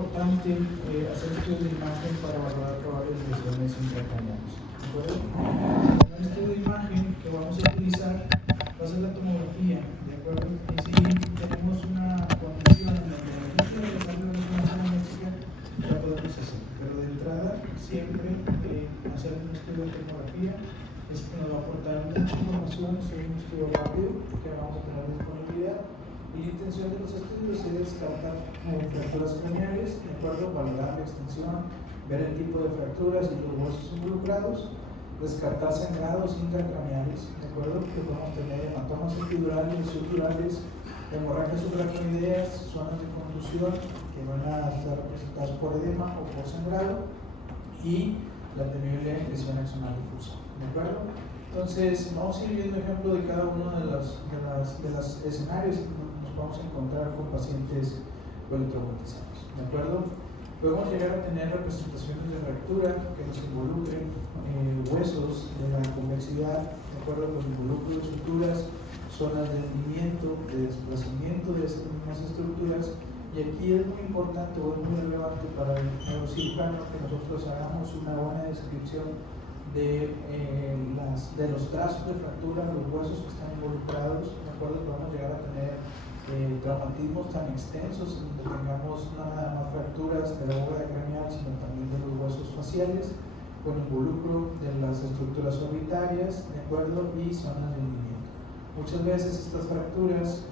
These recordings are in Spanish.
importante hacer estudios de imagen para evaluar probables lesiones intracraneales. ¿De acuerdo? Un estudio de imagen que vamos a utilizar va a ser la tomografía. ¿De acuerdo? Y si tenemos una condición en la que la lesión de la información médica, la podemos hacer. Pero de entrada, siempre hacer un estudio de tomografía es que nos va a aportar mucha información sobre un estudio rápido que vamos a tener disponibilidad. Y la intención de los estudios es descartar fracturas craneales, de acuerdo, valorar la extensión, ver el tipo de fracturas y los huesos involucrados, descartar sangrados intracraneales, de acuerdo, que podemos tener hematomas epidurales, suturales, hemorragias supracraneales, zonas de contusión que van a estar representadas por edema o por sangrado, y la temible lesión axonal difusa, ¿de acuerdo? Entonces, vamos a ir viendo ejemplo de cada uno de los escenarios que nos vamos a encontrar con pacientes politraumatizados, ¿de acuerdo? Podemos llegar a tener representaciones de fractura que nos involucren huesos de la convexidad, ¿de acuerdo? Con involucro de suturas, zonas de hundimiento, de desplazamiento de estas mismas estructuras. Y aquí es muy importante o es muy relevante para el neurocirujano que nosotros hagamos una buena descripción de los trazos de fractura, los huesos que están involucrados, ¿de acuerdo? Podemos llegar a tener traumatismos tan extensos en donde tengamos no nada más fracturas de la bóveda craneal, sino también de los huesos faciales, con involucro de las estructuras orbitarias, ¿de acuerdo? Y zonas de hundimiento. Muchas veces estas fracturas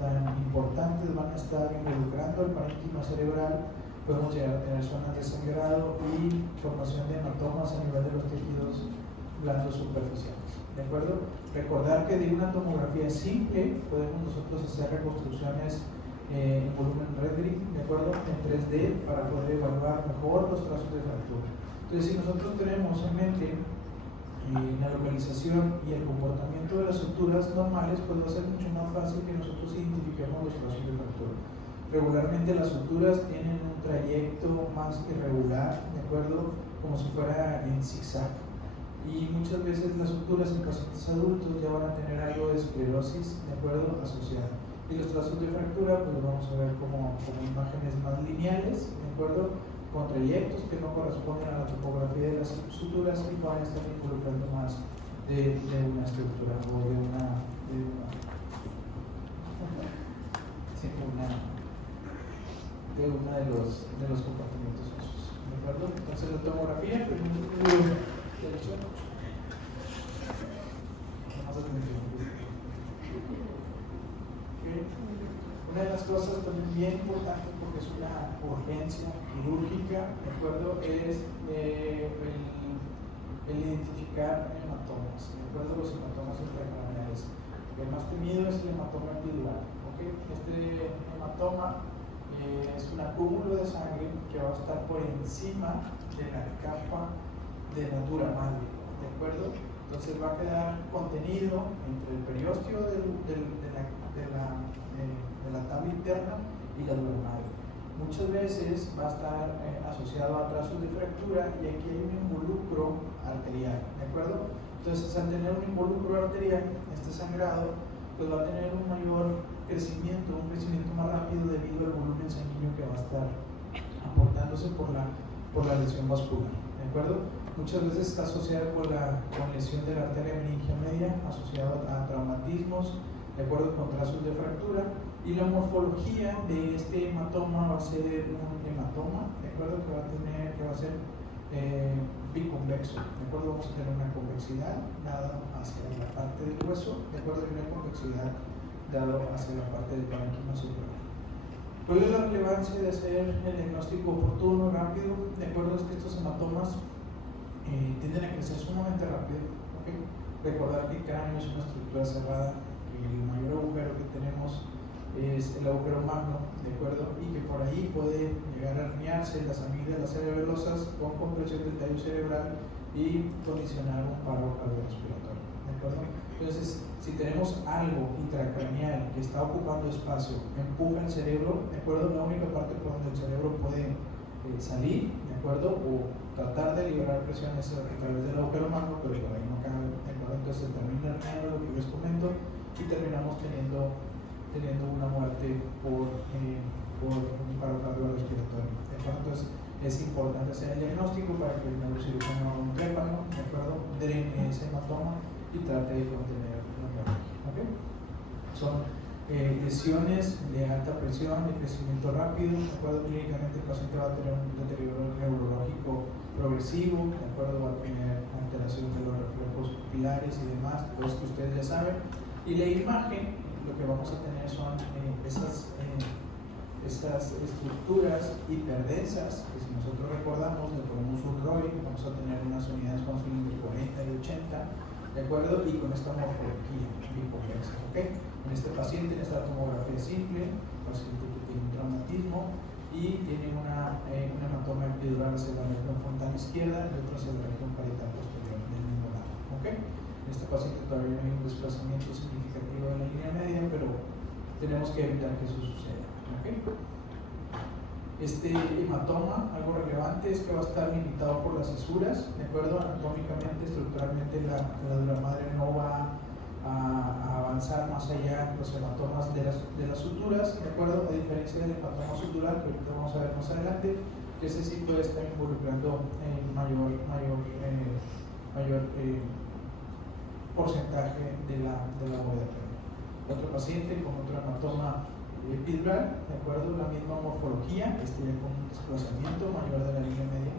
tan importantes van a estar involucrando el parénquima cerebral. Podemos llegar a tener zonas de sangrado y formación de hematomas a nivel de los tejidos blandos superficiales, ¿de acuerdo? Recordar que de una tomografía simple podemos nosotros hacer reconstrucciones en volumen rendering, ¿de acuerdo? En 3D para poder evaluar mejor los trazos de fractura. Entonces, si nosotros tenemos en mente la localización y el comportamiento de las suturas normales, pues va a ser mucho más fácil que nosotros identifiquemos los trazos de fractura. Regularmente las suturas tienen un trayecto más irregular, ¿de acuerdo? Como si fuera en zigzag. Y muchas veces las suturas en pacientes adultos ya van a tener algo de esclerosis, ¿de acuerdo? Asociada. Y los trazos de fractura, pues vamos a ver como imágenes más lineales, ¿de acuerdo? Con trayectos que no corresponden a la topografía de las suturas y van a estar involucrando más de una estructura o de una de los compartimentos óseos, ¿de acuerdo? Entonces la tomografía, una de las cosas también bien importantes, porque es una urgencia quirúrgica, ¿de acuerdo? Es el identificar hematomas, ¿de acuerdo? Los hematomas intracraneales. El más temido es el hematoma epidural, ¿ok? Este hematoma es un acúmulo de sangre que va a estar por encima de la capa de la dura madre, ¿de acuerdo? Entonces va a quedar contenido entre el periósteo de la tabla interna y la dura madre. Muchas veces va a estar asociado a trazos de fractura y aquí hay un involucro arterial, ¿de acuerdo? Entonces, al tener un involucro arterial, este sangrado, pues va a tener un mayor crecimiento, un crecimiento más rápido debido al volumen sanguíneo que va a estar aportándose por la lesión vascular, ¿de acuerdo? Muchas veces está asociada con lesión de la arteria meningia media, asociada a traumatismos, de acuerdo con trazos de fractura, y la morfología de este hematoma va a ser un hematoma, de acuerdo, que va a ser biconvexo, de acuerdo, vamos a tener una convexidad dada hacia la parte del hueso, de acuerdo, y una convexidad dada hacia la parte del parénquima superior. ¿Cuál es la relevancia de hacer el diagnóstico oportuno, rápido? De acuerdo, es que estos hematomas tienden a crecer sumamente rápido, ¿okay? Recordar que el cráneo es una estructura cerrada, que el mayor agujero que tenemos es el agujero magno, ¿de acuerdo? Y que por ahí puede llegar a herniarse las amígdalas cerebelosas con compresión del tallo cerebral y condicionar un paro cardiorrespiratorio, ¿de acuerdo? Entonces, si tenemos algo intracraneal que está ocupando espacio, empuja el cerebro, ¿de acuerdo? La única parte por donde el cerebro puede salir, ¿de acuerdo? O tratar de liberar presiones a través del agujero magno, pero por ahí no cabe, ¿de acuerdo? Entonces se termina herniando, lo que les comento, y terminamos teniendo una muerte por por un paro cardiorrespiratorio. ¿De acuerdo? Entonces es importante hacer el diagnóstico para que el neurocirujano haga un trépano, ¿de acuerdo? Drene ese hematoma y trate de contener la hemorragia. ¿Okay? Son lesiones de alta presión, de crecimiento rápido, ¿de acuerdo? Clínicamente el paciente va a tener un deterioro neurológico progresivo, ¿de acuerdo? Va a tener alteración de los reflejos pupilares y demás, cosas que ustedes ya saben. Y la imagen, lo que vamos a tener son estas estructuras hiperdensas, que si nosotros recordamos, le ponemos un ROI, vamos a tener unas unidades con feeling de 40 y 80, ¿de acuerdo? Y con esta morfología hipotensa, ¿ok? En este paciente, en esta tomografía simple, paciente que tiene un traumatismo y tiene un hematoma epidural hacia la región frontal izquierda y otro hacia la región parietal posterior del mismo lado, ¿ok? En este paciente todavía no hay un desplazamiento significativo de la línea media, pero tenemos que evitar que eso suceda, ¿ok? Este hematoma, algo relevante, es que va a estar limitado por las cisuras, ¿de acuerdo? Anatómicamente, estructuralmente, la dura madre no va a avanzar más allá los hematomas de las suturas, ¿de acuerdo? A diferencia del hematoma sutural, que ahorita vamos a ver más adelante, que ese sí puede estar involucrando mayor porcentaje de la bóveda. Otro paciente con otro hematoma epidural, ¿de acuerdo? La misma morfología, ya con un desplazamiento mayor de la línea media.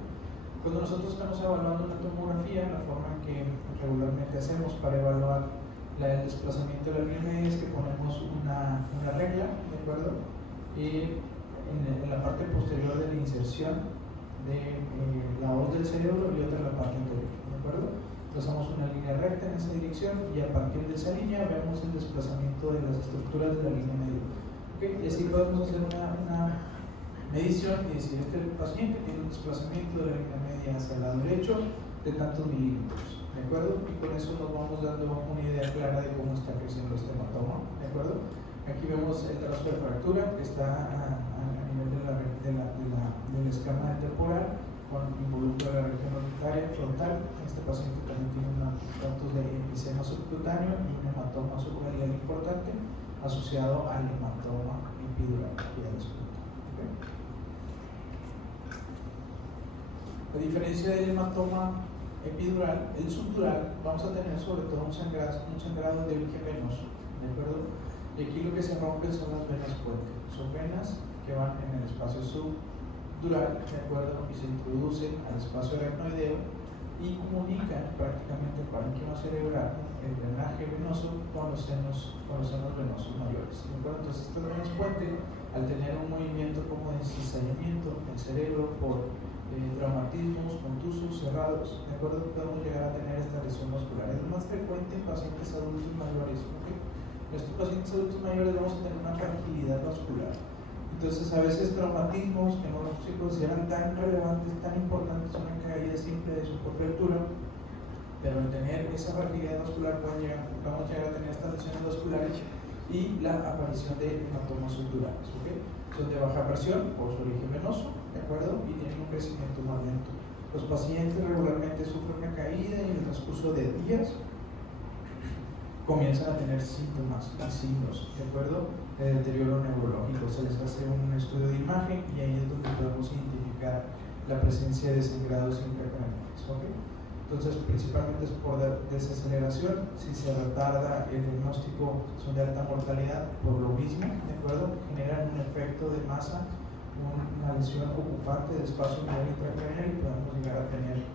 Cuando nosotros estamos evaluando una tomografía, la forma en que regularmente hacemos para evaluar el desplazamiento de la línea media es que ponemos una regla, ¿de acuerdo? Y en la parte posterior de la inserción de la hoz del cerebro y otra en la parte anterior, ¿de acuerdo? Trazamos una línea recta en esa dirección y a partir de esa línea vemos el desplazamiento de las estructuras de la línea media. ¿Okay? Y así podemos hacer una medición y decir, este paciente tiene un desplazamiento de la línea media hacia el lado derecho de tantos milímetros, ¿de acuerdo? Y con eso nos vamos dando una idea clara de cómo está creciendo este hematoma, ¿de acuerdo? Aquí vemos el trazo de fractura que está a nivel del esquema temporal, con involucro de la región orbitaria frontal. Este paciente también tiene datos de enfisema subcutáneo y un hematoma suprarrenal importante asociado al hematoma epidural que ya les conté. ¿Okay? A diferencia del hematoma epidural, el sutural, vamos a tener sobre todo un sangrado de origen venoso, ¿de acuerdo? Y aquí lo que se rompe son las venas puente. Son venas que van en el espacio subdural, ¿de acuerdo? Y se introducen al espacio aracnoideo y comunican prácticamente el parénquima cerebral, el drenaje venoso, con los senos venosos mayores, ¿de acuerdo? Entonces estas venas puente, al tener un movimiento como de cizallamiento del cerebro por traumatismos contusos cerrados, ¿de acuerdo? Podemos llegar a tener esta lesión muscular. Es más frecuente en pacientes adultos mayores, ¿ok? En estos pacientes adultos mayores vamos a tener una fragilidad vascular. Entonces, a veces traumatismos que no se consideran tan relevantes, tan importantes, una caída simple de su propia altura, pero al tener esa fragilidad vascular vamos a llegar a tener estas lesiones vasculares y la aparición de hematomas subdurales, ¿okay? Son de baja presión por su origen venoso, ¿de acuerdo? Y tienen un crecimiento más lento. Los pacientes regularmente sufren una caída y en el transcurso de días comienzan a tener síntomas y signos, ¿de acuerdo? De deterioro neurológico. Se les hace un estudio de imagen y ahí es donde podemos identificar la presencia de sangrados intracraneales, ¿ok? Entonces, principalmente es por desaceleración. Si se retarda el diagnóstico, son de alta mortalidad por lo mismo, ¿de acuerdo? Generan un efecto de masa, una lesión ocupante de espacio a nivel intracraneal y podemos llegar a tener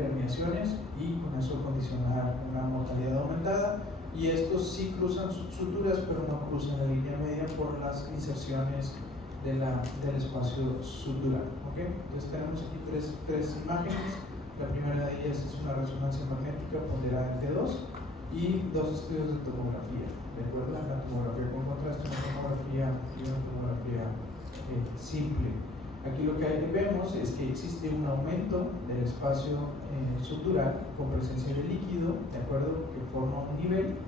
herniaciones y con eso condicionar una mortalidad aumentada. Y estos sí cruzan suturas, pero no cruzan la línea media por las inserciones del espacio sutural, ¿okay? Entonces tenemos aquí tres imágenes. La primera de ellas es una resonancia magnética ponderada en T2 y dos estudios de tomografía, ¿de acuerdo? La tomografía con contraste, una tomografía simple. Aquí lo que vemos es que existe un aumento del espacio sutural con presencia de líquido, ¿de acuerdo? Que forma un nivel.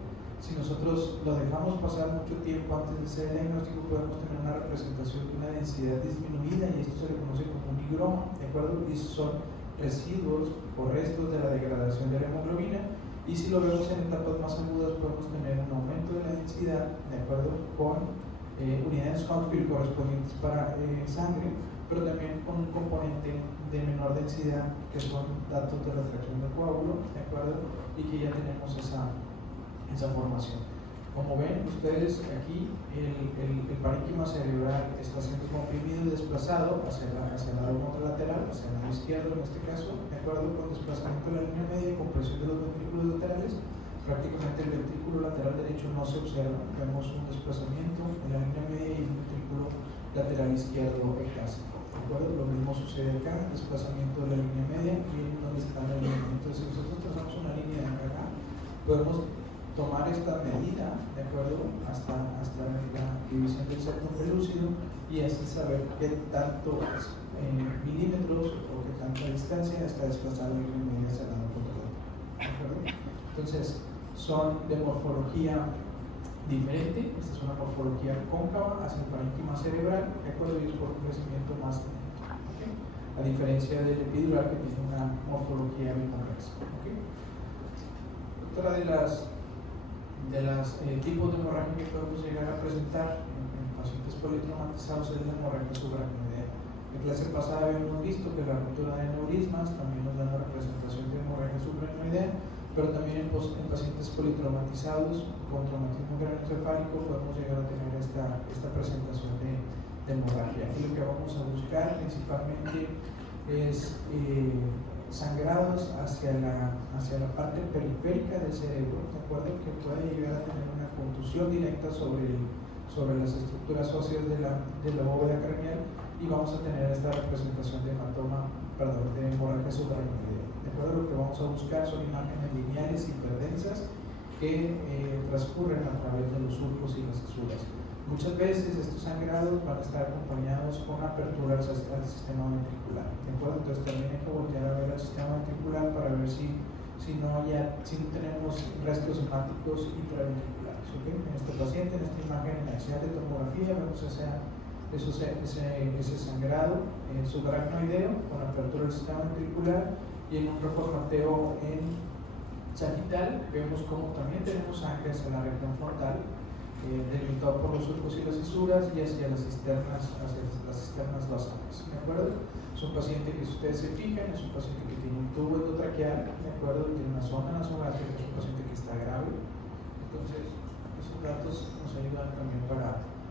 Si nosotros lo dejamos pasar mucho tiempo antes de hacer el diagnóstico, podemos tener una representación de una densidad disminuida y esto se le conoce como un higroma, ¿de acuerdo? Y son residuos o restos de la degradación de la hemoglobina. Y si lo vemos en etapas más agudas, podemos tener un aumento de la densidad, ¿de acuerdo? Con unidades Hounsfield correspondientes para sangre, pero también con un componente de menor densidad, que son datos de retracción del coágulo, ¿de acuerdo? Y que ya tenemos esa formación. Como ven ustedes aquí, el parénquima cerebral está siendo comprimido y desplazado hacia el lado contralateral, hacia el lado izquierdo en este caso, de acuerdo con desplazamiento de la línea media y compresión de los ventrículos laterales. Prácticamente el ventrículo lateral derecho no se observa, vemos un desplazamiento en la línea media y un ventrículo lateral izquierdo ectásico. ¿De acuerdo? Lo mismo sucede acá, desplazamiento de la línea media y donde está la línea. Entonces, si nosotros trazamos una línea de acá, podemos tomar esta medida, ¿de acuerdo? Hasta la división del septo pelúcido y así saber qué tanto milímetros o qué tanta distancia está desplazada la línea media hacia el lado contrario. ¿De acuerdo? Entonces, son de morfología diferente. Esta es una morfología cóncava hacia el parénquima cerebral, ¿de acuerdo? Y es por un crecimiento más lento, ¿okay? A diferencia del epidural, que tiene una morfología biconvexa, ¿okay? Otra de las tipos de hemorragia que podemos llegar a presentar en pacientes politraumatizados es la hemorragia subaracnoidea. En clase pasada habíamos visto que la ruptura de aneurismas también nos da una representación de hemorragia subaracnoidea, pero también en pacientes politraumatizados con traumatismo craneoencefálico podemos llegar a tener esta presentación de hemorragia. Y lo que vamos a buscar principalmente es sangrados hacia la parte periférica del cerebro, ¿de acuerdo? Que puede llegar a tener una contusión directa sobre las estructuras óseas de la bóveda craneal, y vamos a tener esta representación de hemorragia subaracnoidea. ¿De acuerdo? Lo que vamos a buscar son imágenes lineales hiperdensas que transcurren a través de los surcos y las fisuras. Muchas veces estos sangrados van a estar acompañados con apertura al sistema ventricular, ¿de acuerdo? Entonces también hay que voltear a ver el sistema ventricular para ver si no tenemos restos hepáticos intraventriculares, ¿okay? En este paciente, en esta imagen en axial de tomografía, vemos ese sangrado subaracnoideo con apertura del sistema ventricular, y en un reformateo en sagital vemos como también tenemos sangre hacia la región frontal, delimitado por los surcos y las fisuras, y hacia las cisternas basales, ¿de acuerdo? Es un paciente que, si ustedes se fijan, es un paciente que tiene un tubo endotraqueal, ¿de acuerdo? Y tiene una zona nasogástrica, es un paciente que está grave. Entonces, esos datos nos ayudan también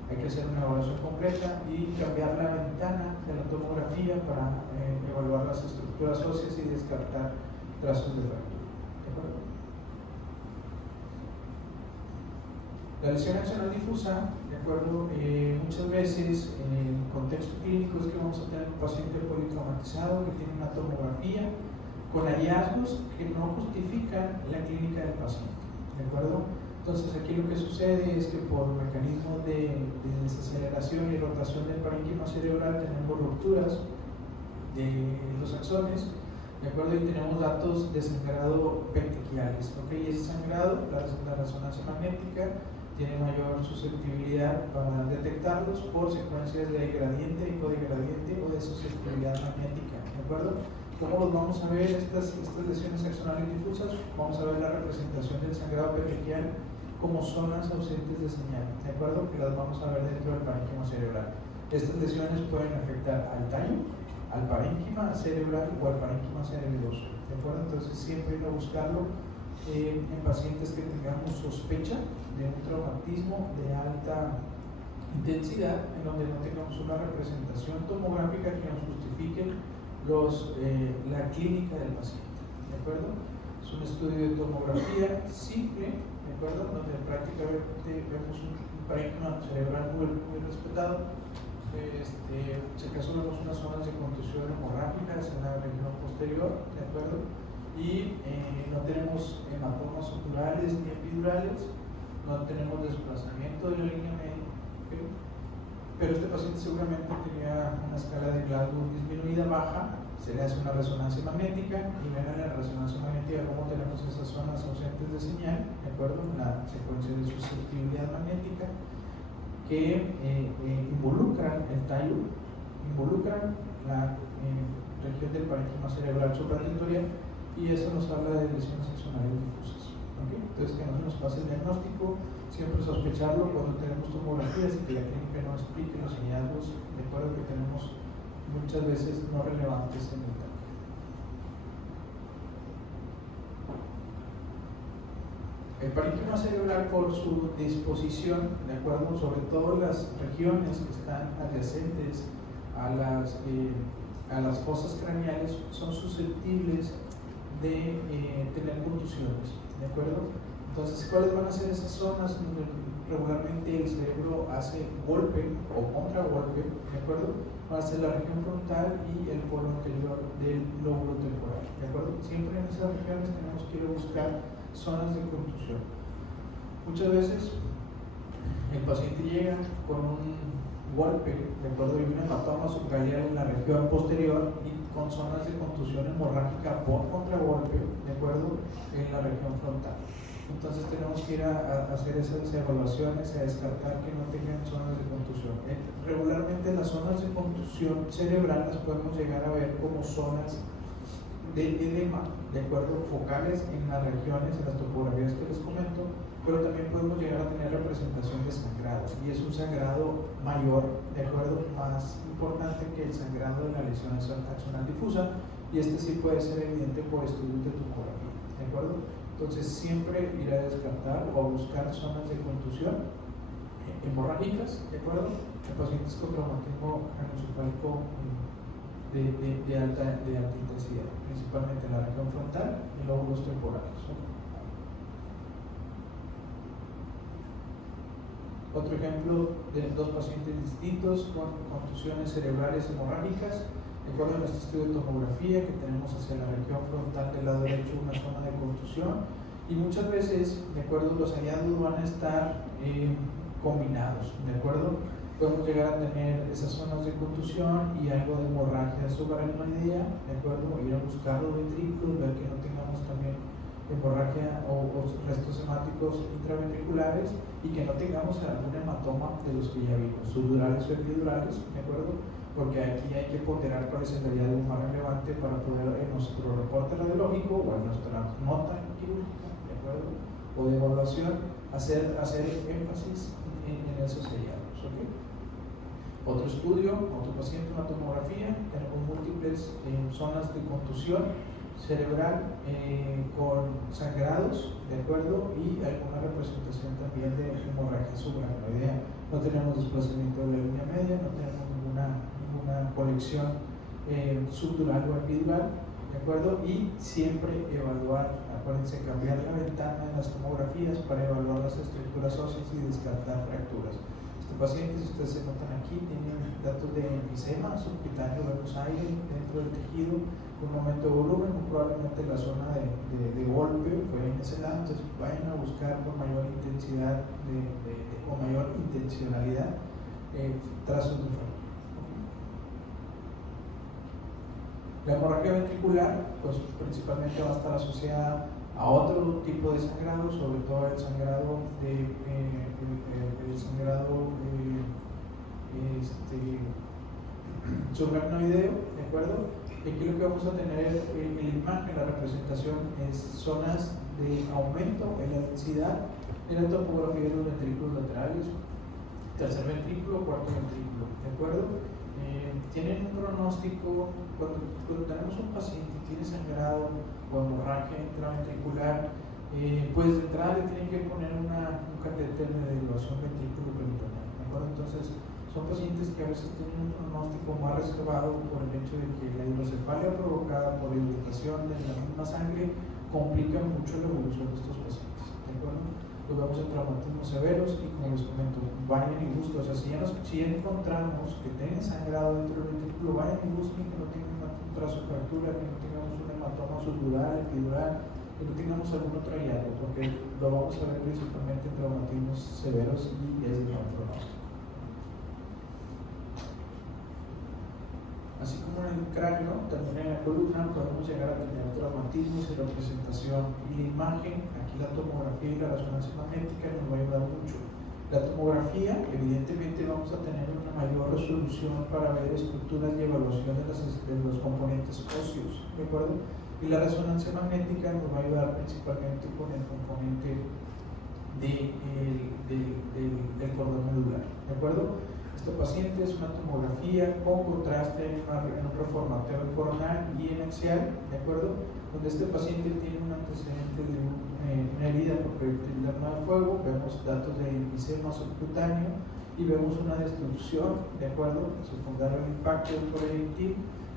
hay que hacer una evaluación completa y cambiar la ventana de la tomografía para evaluar las estructuras óseas y descartar trazos de fractura, ¿de acuerdo? La lesión axonal difusa, ¿de acuerdo? Muchas veces en el contexto clínico es que vamos a tener un paciente politraumatizado que tiene una tomografía con hallazgos que no justifican la clínica del paciente, ¿de acuerdo? Entonces aquí lo que sucede es que por mecanismos de desaceleración y rotación del parénquima cerebral tenemos rupturas de los axones, ¿de acuerdo? Y tenemos datos de sangrado petequiales, ¿ok? Y ese sangrado, la resonancia magnética tiene mayor susceptibilidad para detectarlos por secuencias de gradiente, hipodegradiente o de susceptibilidad magnética, ¿de acuerdo? ¿Cómo los vamos a ver estas lesiones axonales difusas? Vamos a ver la representación del sangrado petequial como zonas ausentes de señal, ¿de acuerdo? Que las vamos a ver dentro del parénquima cerebral. Estas lesiones pueden afectar al tallo, al parénquima cerebral o al parénquima cerebeloso, ¿de acuerdo? Entonces siempre hay que buscarlo en pacientes que tengamos sospecha de un traumatismo de alta intensidad, en donde no tengamos una representación tomográfica que nos justifique la clínica del paciente, ¿de acuerdo? Es un estudio de tomografía simple, ¿de acuerdo? Donde prácticamente vemos un parénquima cerebral muy respetado. Si acaso vemos unas zonas de contusión hemorrágica en la región posterior, ¿de acuerdo? Y no tenemos hematomas suturales ni epidurales, no tenemos desplazamiento de la línea media, ¿okay? Pero este paciente seguramente tenía una escala de Glasgow disminuida baja, se le hace una resonancia magnética y ven en la resonancia magnética cómo tenemos esas zonas ausentes de señal, ¿de acuerdo? La secuencia de susceptibilidad magnética que involucran el tallo, involucran la región del parénquima cerebral supratentorial, y eso nos habla de lesiones axonales difusas, ¿okay? Entonces que no se nos pasa el diagnóstico, siempre sospecharlo cuando tenemos tomografías y que la clínica no explique los hallazgos, de acuerdo que tenemos muchas veces no relevantes en el TAC. El parénquima cerebral, por su disposición, de acuerdo, sobre todo las regiones que están adyacentes a las fosas craneales, son susceptibles de tener contusiones, ¿de acuerdo? Entonces, ¿cuáles van a ser esas zonas donde regularmente el cerebro hace golpe o contragolpe, ¿de acuerdo? Va a ser la región frontal y el polo anterior del lóbulo temporal, ¿de acuerdo? Siempre en esas regiones tenemos que ir a buscar zonas de contusión. Muchas veces el paciente llega con un golpe, ¿de acuerdo? Y un hematoma subcranial en la región posterior y con zonas de contusión hemorrágica por contragolpe, ¿de acuerdo? En la región frontal. Entonces tenemos que ir a hacer esas evaluaciones, a descartar que no tengan zonas de contusión. Regularmente las zonas de contusión cerebral las podemos llegar a ver como zonas de edema, de acuerdo, focales en las regiones, en las topografías que les comento, pero también podemos llegar a tener representación de sangrado, y es un sangrado mayor, de acuerdo, más importante que el sangrado de la lesión axonal difusa, y este sí puede ser evidente por estudios de tomografía, de acuerdo. Entonces siempre ir a descartar o a buscar zonas de contusión hemorrágicas, de acuerdo, en pacientes con traumatismo craneoencefálico de alta intensidad, principalmente en la región frontal y lóbulos temporales. Otro ejemplo de dos pacientes distintos con contusiones cerebrales hemorrágicas. Recuerden nuestro estudio de tomografía que tenemos hacia la región frontal del lado derecho una zona de contusión, y muchas veces, de acuerdo, los hallazgos van a estar combinados, de acuerdo. Podemos llegar a tener esas zonas de contusión y algo de hemorragia subaracnoidea, de acuerdo, ir a buscar los ventrículos, ver que no tengamos también hemorragia o restos hemáticos intraventriculares y que no tengamos algún hematoma de los que ya vimos, subdurales o epidurales, de acuerdo, porque aquí hay que ponderar cuál es el hallazgo más relevante para poder en nuestro reporte radiológico o en nuestra nota quirúrgica, de acuerdo, o de evaluación, hacer énfasis en esos hallazgos, ¿ok? Otro estudio, otro paciente, una tomografía, tenemos múltiples zonas de contusión cerebral con sangrados, de acuerdo, y alguna representación también de hemorragia subaracnoidea. No tenemos desplazamiento de la línea media, no tenemos ninguna conexión subdural o epidural, de acuerdo, y siempre evaluar, acuérdense, cambiar la ventana en las tomografías para evaluar las estructuras óseas y descartar fracturas. Este paciente, si ustedes se notan aquí, tiene datos de enfisema subcutáneo, vemos aire dentro del tejido, un aumento de volumen, probablemente la zona de golpe fue en ese lado, entonces vayan a buscar con mayor intensidad o mayor intencionalidad trazos de fractura. La hemorragia ventricular, pues principalmente va a estar asociada a otro tipo de sangrado, sobre todo el sangrado subaracnoideo, ¿de acuerdo? Y aquí lo que vamos a tener en la imagen, la representación, es zonas de aumento en la densidad en la topografía de los ventrículos laterales, tercer ventrículo, cuarto ventrículo, ¿de acuerdo? Tienen un pronóstico, cuando tenemos un paciente que tiene sangrado o hemorragia intraventricular, pues de entrada le tienen que poner un catéter de derivación ventrículo-peritoneal, ¿de acuerdo? Entonces, son pacientes que a veces tienen un pronóstico más reservado por el hecho de que la hidrocefalia provocada por la irritación de la misma sangre complica mucho la evolución de estos pacientes, ¿de acuerdo? Los vemos en traumatismos severos y, como les comento, vayan y busquen, o sea, si encontramos que tienen sangrado dentro del ventrículo, vayan y busquen que no tengan un trazo de fractura, que no tengamos un hematoma subdural, epidural, que no tengamos algún otro hallazgo, porque lo vamos a ver principalmente en traumatismos severos y es de mal pronóstico. Así como en el cráneo, también en la columna podemos llegar a tener traumatismos y representación. Y la imagen, aquí la tomografía y la resonancia magnética nos va a ayudar mucho. La tomografía, evidentemente, vamos a tener una mayor resolución para ver estructuras y evaluación de los componentes óseos, ¿de acuerdo? Y la resonancia magnética nos va a ayudar principalmente con el componente del cordón medular, ¿de acuerdo? Este paciente es una tomografía con contraste en un reformatorio coronal y en axial, ¿de acuerdo? Donde este paciente tiene un antecedente de una herida por proyectil de arma de fuego, vemos datos de enfisema subcutáneo y vemos una destrucción, ¿de acuerdo? Secundario al impacto del proyectil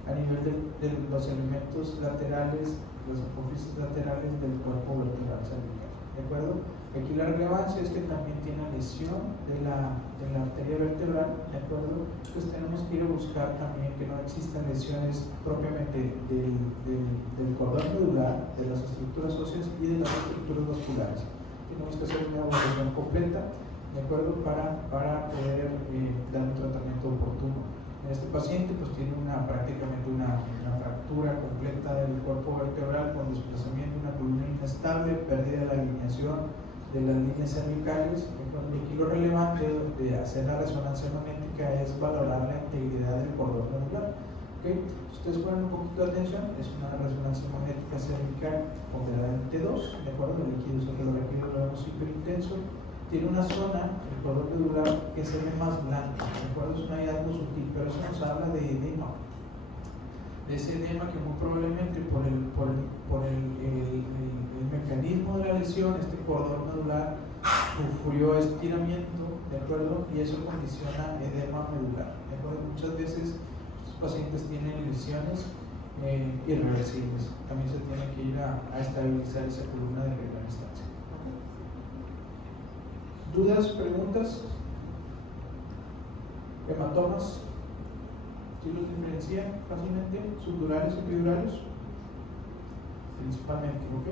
a nivel de los elementos laterales, los apófisis laterales del cuerpo vertebral cervical, ¿de acuerdo? Aquí la relevancia es que también tiene lesión de la arteria vertebral, ¿de acuerdo? Entonces tenemos que ir a buscar también que no existan lesiones propiamente del cordón medular, de las estructuras óseas y de las estructuras vasculares. Tenemos que hacer una evaluación completa, ¿de acuerdo? Para poder dar un tratamiento oportuno. Este paciente pues tiene prácticamente una fractura completa del cuerpo vertebral con desplazamiento de una columna inestable, pérdida de la alineación de las líneas cervicales. Y aquí lo relevante de hacer la resonancia magnética es valorar la integridad del cordón medular. ¿Okay? Si ustedes ponen un poquito de atención, es una resonancia magnética cervical ponderada 2, ¿de acuerdo? El líquido sobre el líquido lo vemos hiperintenso. Tiene una zona, el cordón medular, que se ve más blanca, ¿de acuerdo? Es un hallazgo sutil, pero eso nos habla de edema. De ese edema que muy probablemente por el mecanismo de la lesión, este cordón medular sufrió estiramiento, ¿de acuerdo? Y eso condiciona edema medular, ¿de acuerdo? Muchas veces los pacientes tienen lesiones irreversibles. También se tiene que ir a estabilizar esa columna de gran distancia. ¿Dudas, preguntas? ¿Hematomas? ¿Sí los diferencian fácilmente? ¿Subdurales y epidurales? Principalmente, ¿ok?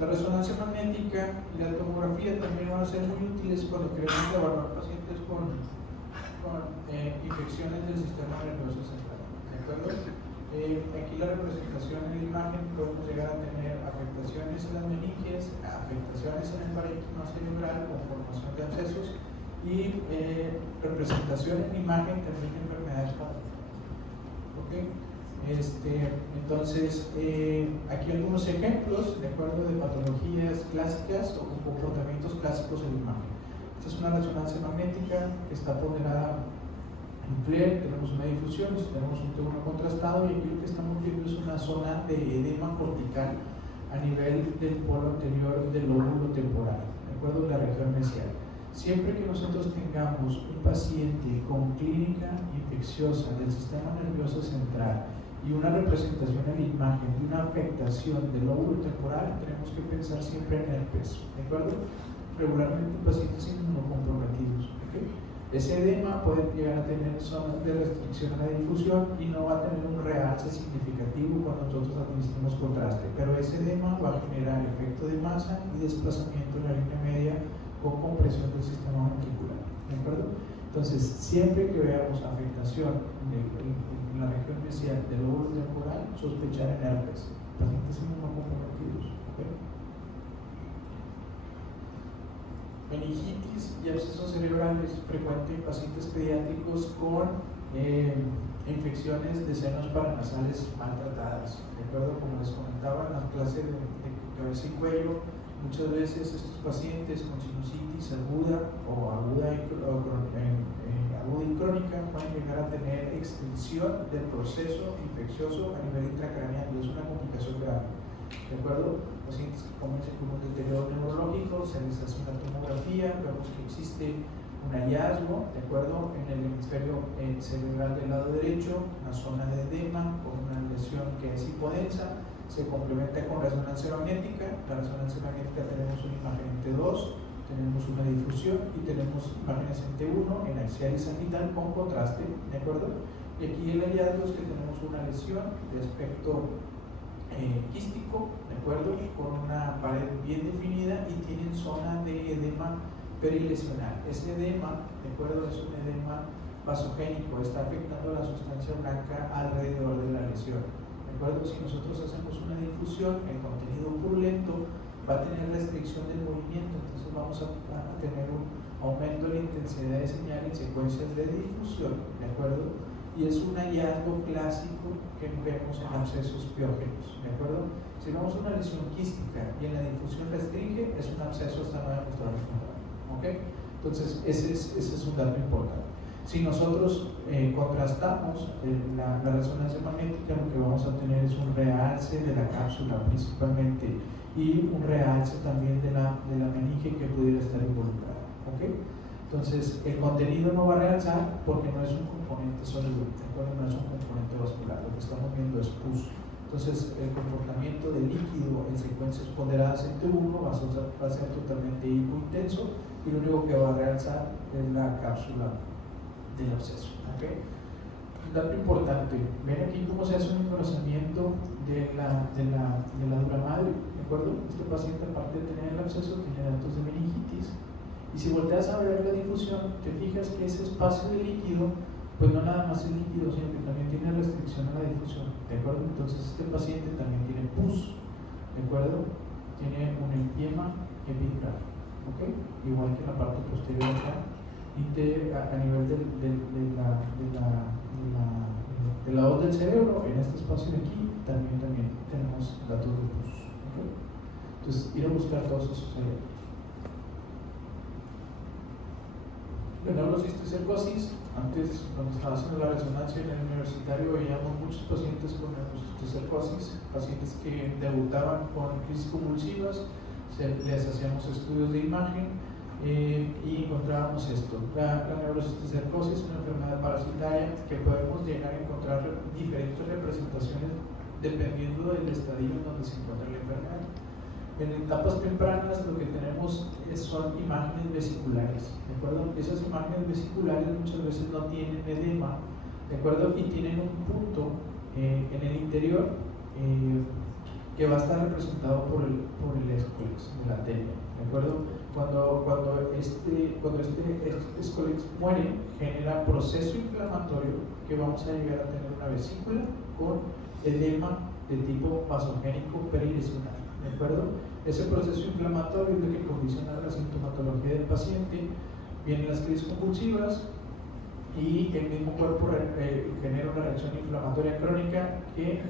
La resonancia magnética y la tomografía también van a ser muy útiles cuando queremos evaluar pacientes con infecciones del sistema nervioso central, ¿de acuerdo? Aquí la representación en la imagen podemos llegar a tener afectaciones en las meninges, afectaciones en el parénquima cerebral con formación de abscesos y representación en imagen también de enfermedades parasitas. ¿Okay? Entonces, aquí algunos ejemplos de acuerdo de patologías clásicas o comportamientos clásicos en la imagen. Esta es una resonancia magnética que está ponderada en FLAIR, tenemos una difusión, tenemos un T1 contrastado y aquí lo que estamos viendo es una zona de edema cortical a nivel del polo anterior del lóbulo temporal, ¿de acuerdo? La región mesial. Siempre que nosotros tengamos un paciente con clínica infecciosa del sistema nervioso central y una representación en la imagen de una afectación del lóbulo temporal, tenemos que pensar siempre en herpes, ¿de acuerdo? Regularmente pacientes inmunocomprometidos, ¿ok? Ese edema puede llegar a tener zonas de restricción a la difusión y no va a tener un realce significativo cuando nosotros administremos contraste, pero ese edema va a generar efecto de masa y desplazamiento en la línea media con compresión del sistema ventricular, ¿de acuerdo? Entonces, siempre que veamos afectación en la región mesial del lóbulo temporal, sospechar en herpes, pacientes inmunocomprometidos, ¿ok? Meningitis y abscesos cerebrales frecuente en pacientes pediátricos con infecciones de senos paranasales maltratadas. De acuerdo, como les comentaba en la clase de cabeza y cuello, muchas veces estos pacientes con sinusitis aguda o aguda y crónica pueden llegar a tener extensión del proceso infeccioso a nivel intracraneal y es una complicación grave. ¿De acuerdo? Pacientes que comienzan con un deterioro neurológico, se les hace una tomografía, vemos que existe un hallazgo, ¿de acuerdo? En el hemisferio cerebral del lado derecho, una zona de edema con una lesión que es hipodensa, se complementa con resonancia magnética. La resonancia magnética tenemos una imagen en T2, tenemos una difusión y tenemos imágenes en T1, en axial y sagital con contraste, ¿de acuerdo? Y aquí el hallazgo es que tenemos una lesión de aspecto quístico, ¿de acuerdo? Con una pared bien definida y tienen zona de edema perilesional. Ese edema, ¿de acuerdo? Es un edema vasogénico, está afectando la sustancia blanca alrededor de la lesión, ¿de acuerdo? Si nosotros hacemos una difusión, el contenido purulento va a tener restricción del movimiento, entonces vamos a tener un aumento de la intensidad de señal en secuencias de difusión, ¿de acuerdo? y es un hallazgo clásico que vemos en abscesos piógenos, ¿de acuerdo? Si vemos una lesión quística y en la difusión restringe, es un absceso hasta 9 mostrados, ¿ok? Entonces, ese es un dato importante. Si nosotros contrastamos la resonancia magnética, lo que vamos a tener es un realce de la cápsula principalmente y un realce también de la meninge que pudiera estar involucrada, ¿ok? Entonces, el contenido no va a realzar porque no es un componente sólido, no es un componente vascular, lo que estamos viendo es pus. Entonces, el comportamiento del líquido en secuencias ponderadas en T1 va a ser totalmente hipointenso y lo único que va a realzar es la cápsula del absceso, ¿ok? Un dato importante, ven aquí cómo se hace un engrosamiento de la dura madre, ¿de acuerdo? Este paciente, aparte de tener el absceso, tiene datos de meningitis. Y si volteas a ver la difusión, te fijas que ese espacio de líquido, pues no nada más es líquido, sino que también tiene restricción a la difusión, ¿de acuerdo? Entonces este paciente también tiene pus, ¿de acuerdo? Tiene un empiema epidural, ¿ok? Igual que en la parte posterior acá, y a nivel de la hoz del cerebro, en este espacio de aquí, también tenemos datos de pus, ¿ok? Entonces ir a buscar todos esos elementos. La neurocisticercosis, antes cuando estaba haciendo la resonancia en el universitario veíamos muchos pacientes con neurocisticercosis, pacientes que debutaban con crisis convulsivas, les hacíamos estudios de imagen y encontrábamos esto. La neurocisticercosis es una enfermedad parasitaria que podemos llegar a encontrar diferentes representaciones dependiendo del estadio en donde se encuentra la enfermedad. En etapas tempranas lo que tenemos son imágenes vesiculares, ¿de acuerdo? Esas imágenes vesiculares muchas veces no tienen edema, ¿de acuerdo? Y tienen un punto en el interior que va a estar representado por el escolex de la arteria, ¿de acuerdo? Cuando este escolex muere, genera proceso inflamatorio que vamos a llegar a tener una vesícula con edema de tipo vasogénico perilesional, ¿de acuerdo? Ese proceso inflamatorio es lo que condiciona la sintomatología del paciente. Vienen las crisis convulsivas y el mismo cuerpo genera una reacción inflamatoria crónica que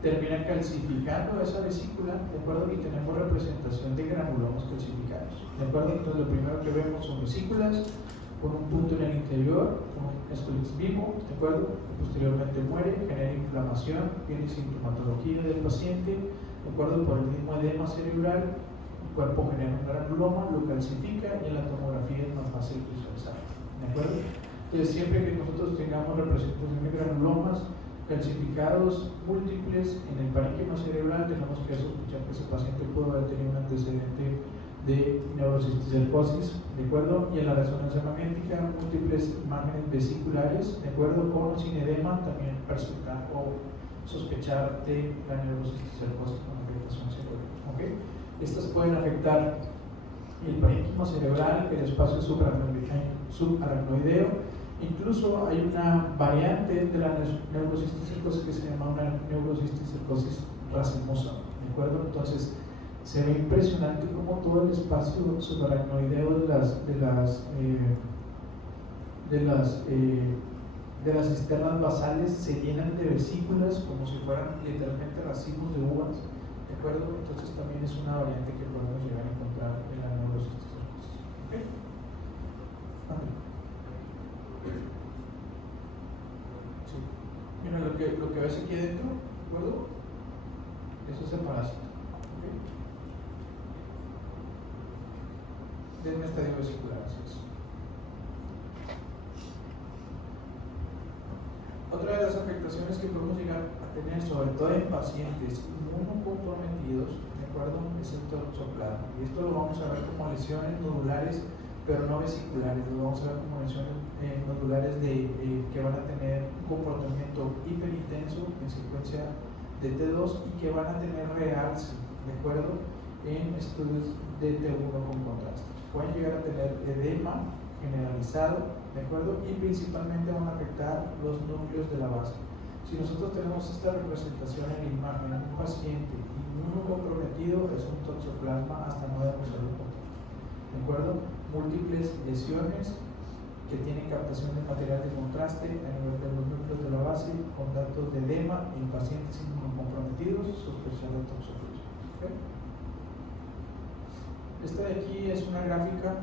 termina calcificando esa vesícula, ¿de acuerdo? Y tenemos representación de granulomas calcificados, ¿de acuerdo? Entonces lo primero que vemos son vesículas con un punto en el interior, con un escolex vivo, ¿de acuerdo? Posteriormente muere, genera inflamación, viene sintomatología del paciente, ¿de acuerdo? Por el mismo edema cerebral, el cuerpo genera un granuloma, lo calcifica y en la tomografía es más fácil visualizar, ¿de acuerdo? Entonces, siempre que nosotros tengamos representación de granulomas calcificados múltiples en el parénquima cerebral, tenemos que sospechar que ese paciente puede haber tenido un antecedente de neurocisticercosis, ¿de acuerdo? Y en la resonancia magnética, múltiples imágenes vesiculares, ¿de acuerdo? Con o sin edema, también presentar o sospechar de la neurocisticercosis con afectación cerebral, ¿ok? Estas pueden afectar el parénquima cerebral, el espacio subaracnoideo. Incluso hay una variante de la neurocisticercosis que se llama una neurocisticercosis racemosa, ¿de acuerdo? Entonces se ve impresionante cómo todo el espacio subaracnoideo de las cisternas basales se llenan de vesículas como si fueran literalmente racimos de uvas, ¿de acuerdo? Entonces también es una variante que podemos llegar a encontrar en la neurocisticercosis, ¿ok? Sí. Mira, lo que ves aquí adentro, ¿de acuerdo? Eso es el parásito, ¿ok? De un estadio vesicular, así es. Otra de las afectaciones que podemos llegar a tener, sobre todo en pacientes inmunocomprometidos, ¿de acuerdo? Es el toxoplasma. Y esto lo vamos a ver como lesiones nodulares, pero no vesiculares. Lo vamos a ver como lesiones nodulares que van a tener un comportamiento hiperintenso en secuencia de T2 y que van a tener realce, ¿de acuerdo? En estudios de T1 con contraste. Pueden llegar a tener edema generalizado, ¿de acuerdo? Y principalmente van a afectar los núcleos de la base. Si nosotros tenemos esta representación en la imagen en un paciente inmunocomprometido, es un toxoplasma hasta no demostrar un contacto, ¿de acuerdo? Múltiples lesiones que tiene captación de material de contraste a nivel de los núcleos de la base con datos de edema en pacientes inmunocomprometidos, sospechar de toxoplasma. ¿Okay? Esta de aquí es una gráfica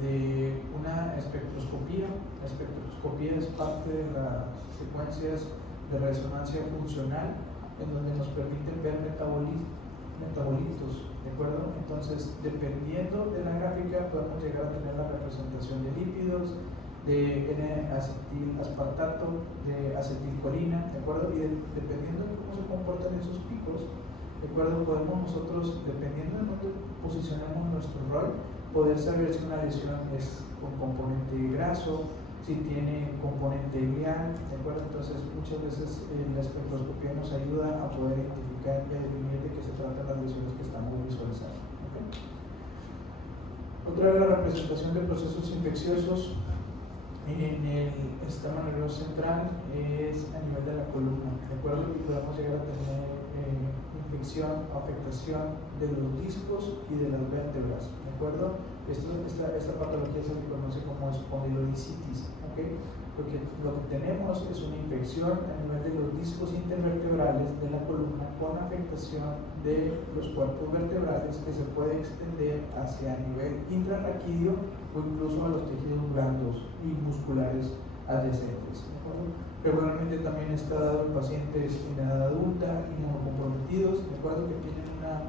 de una espectroscopía. La espectroscopía es parte de las secuencias de resonancia funcional en donde nos permiten ver metabolitos, ¿de acuerdo? Entonces, dependiendo de la gráfica, podemos llegar a tener la representación de lípidos, de N-acetil aspartato, de acetilcolina, ¿de acuerdo? Y dependiendo de cómo se comportan esos picos, ¿de acuerdo? Podemos nosotros, dependiendo de dónde posicionemos nuestro rol, poder saber si una lesión es con componente graso, si tiene componente glial, ¿de acuerdo? Entonces, muchas veces la espectroscopía nos ayuda a poder identificar y a definir de qué se tratan las lesiones que estamos visualizando. ¿Okay? Otra es la representación de procesos infecciosos en el sistema nervioso central, es a nivel de la columna, ¿de acuerdo? Y podemos llegar a tener infección o afectación de los discos y de las vértebras, ¿de acuerdo? Esta patología se le conoce como espondilodicitis, ¿okay? Porque lo que tenemos es una infección a nivel de los discos intervertebrales de la columna con afectación de los cuerpos vertebrales que se puede extender hacia el nivel intrarraquídeo o incluso a los tejidos blandos y musculares adyacentes, ¿de acuerdo? Regularmente también está dado en pacientes en edad adulta, inmunocomprometidos, ¿de acuerdo? Que tienen una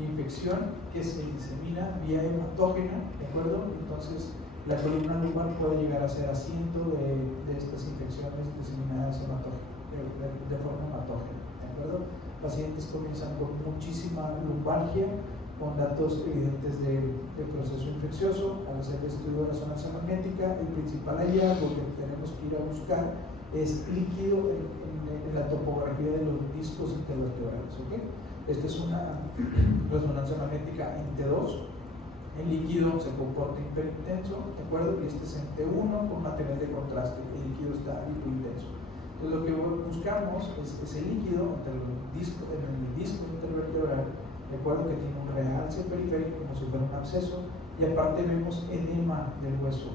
infección que se disemina vía hematógena, ¿de acuerdo? Entonces, la columna lumbar puede llegar a ser asiento de estas infecciones diseminadas de forma hematógena, ¿de acuerdo? Pacientes comienzan con muchísima lumbalgia, con datos evidentes de proceso infeccioso. Al hacer el estudio de resonancia magnética, el principal hallazgo que tenemos que ir a buscar es líquido en la topografía de los discos intervertebrales. ¿Okay? Esta es una resonancia magnética en T2. El líquido se comporta hiperintenso, ¿de acuerdo? Y este es en T1 con material de contraste. El líquido está hipointenso. Entonces, lo que buscamos es ese líquido en el disco intervertebral, ¿de acuerdo? Que tiene un realce periférico como si fuera un absceso, y aparte vemos edema del hueso.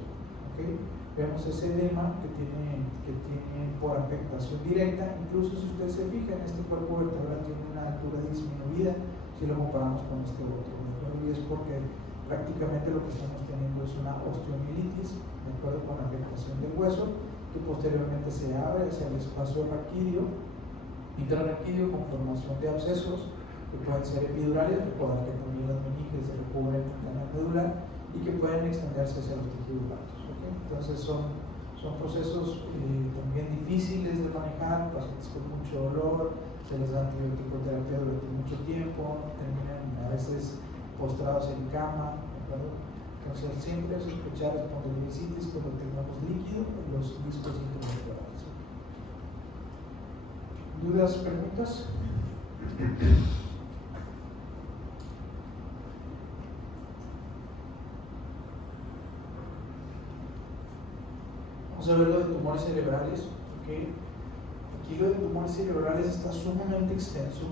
¿Okay? Vemos ese edema que tiene por afectación directa. Incluso si ustedes se fijan, este cuerpo vertebral tiene una altura disminuida si lo comparamos con este otro, ¿de acuerdo? Y es porque prácticamente lo que estamos teniendo es una osteomielitis, ¿de acuerdo? Con afectación del hueso, que posteriormente se abre hacia el espacio raquídeo, intrarraquídeo, con formación de abscesos que pueden ser epidurales, recordar que también las meninges se recubren el canal medular y que pueden extenderse hacia los tejidos blandos. ¿Okay? Entonces son procesos también difíciles de manejar, pacientes con mucho dolor, se les da antibiótico-terapia durante mucho tiempo, terminan a veces postrados en cama, ¿de acuerdo? Entonces siempre sospechar espondilodicitis cuando tengamos líquido en los discos intervertebrales. ¿Dudas, preguntas? Vamos a ver lo de tumores cerebrales. ¿Okay? Aquí lo de tumores cerebrales está sumamente extenso.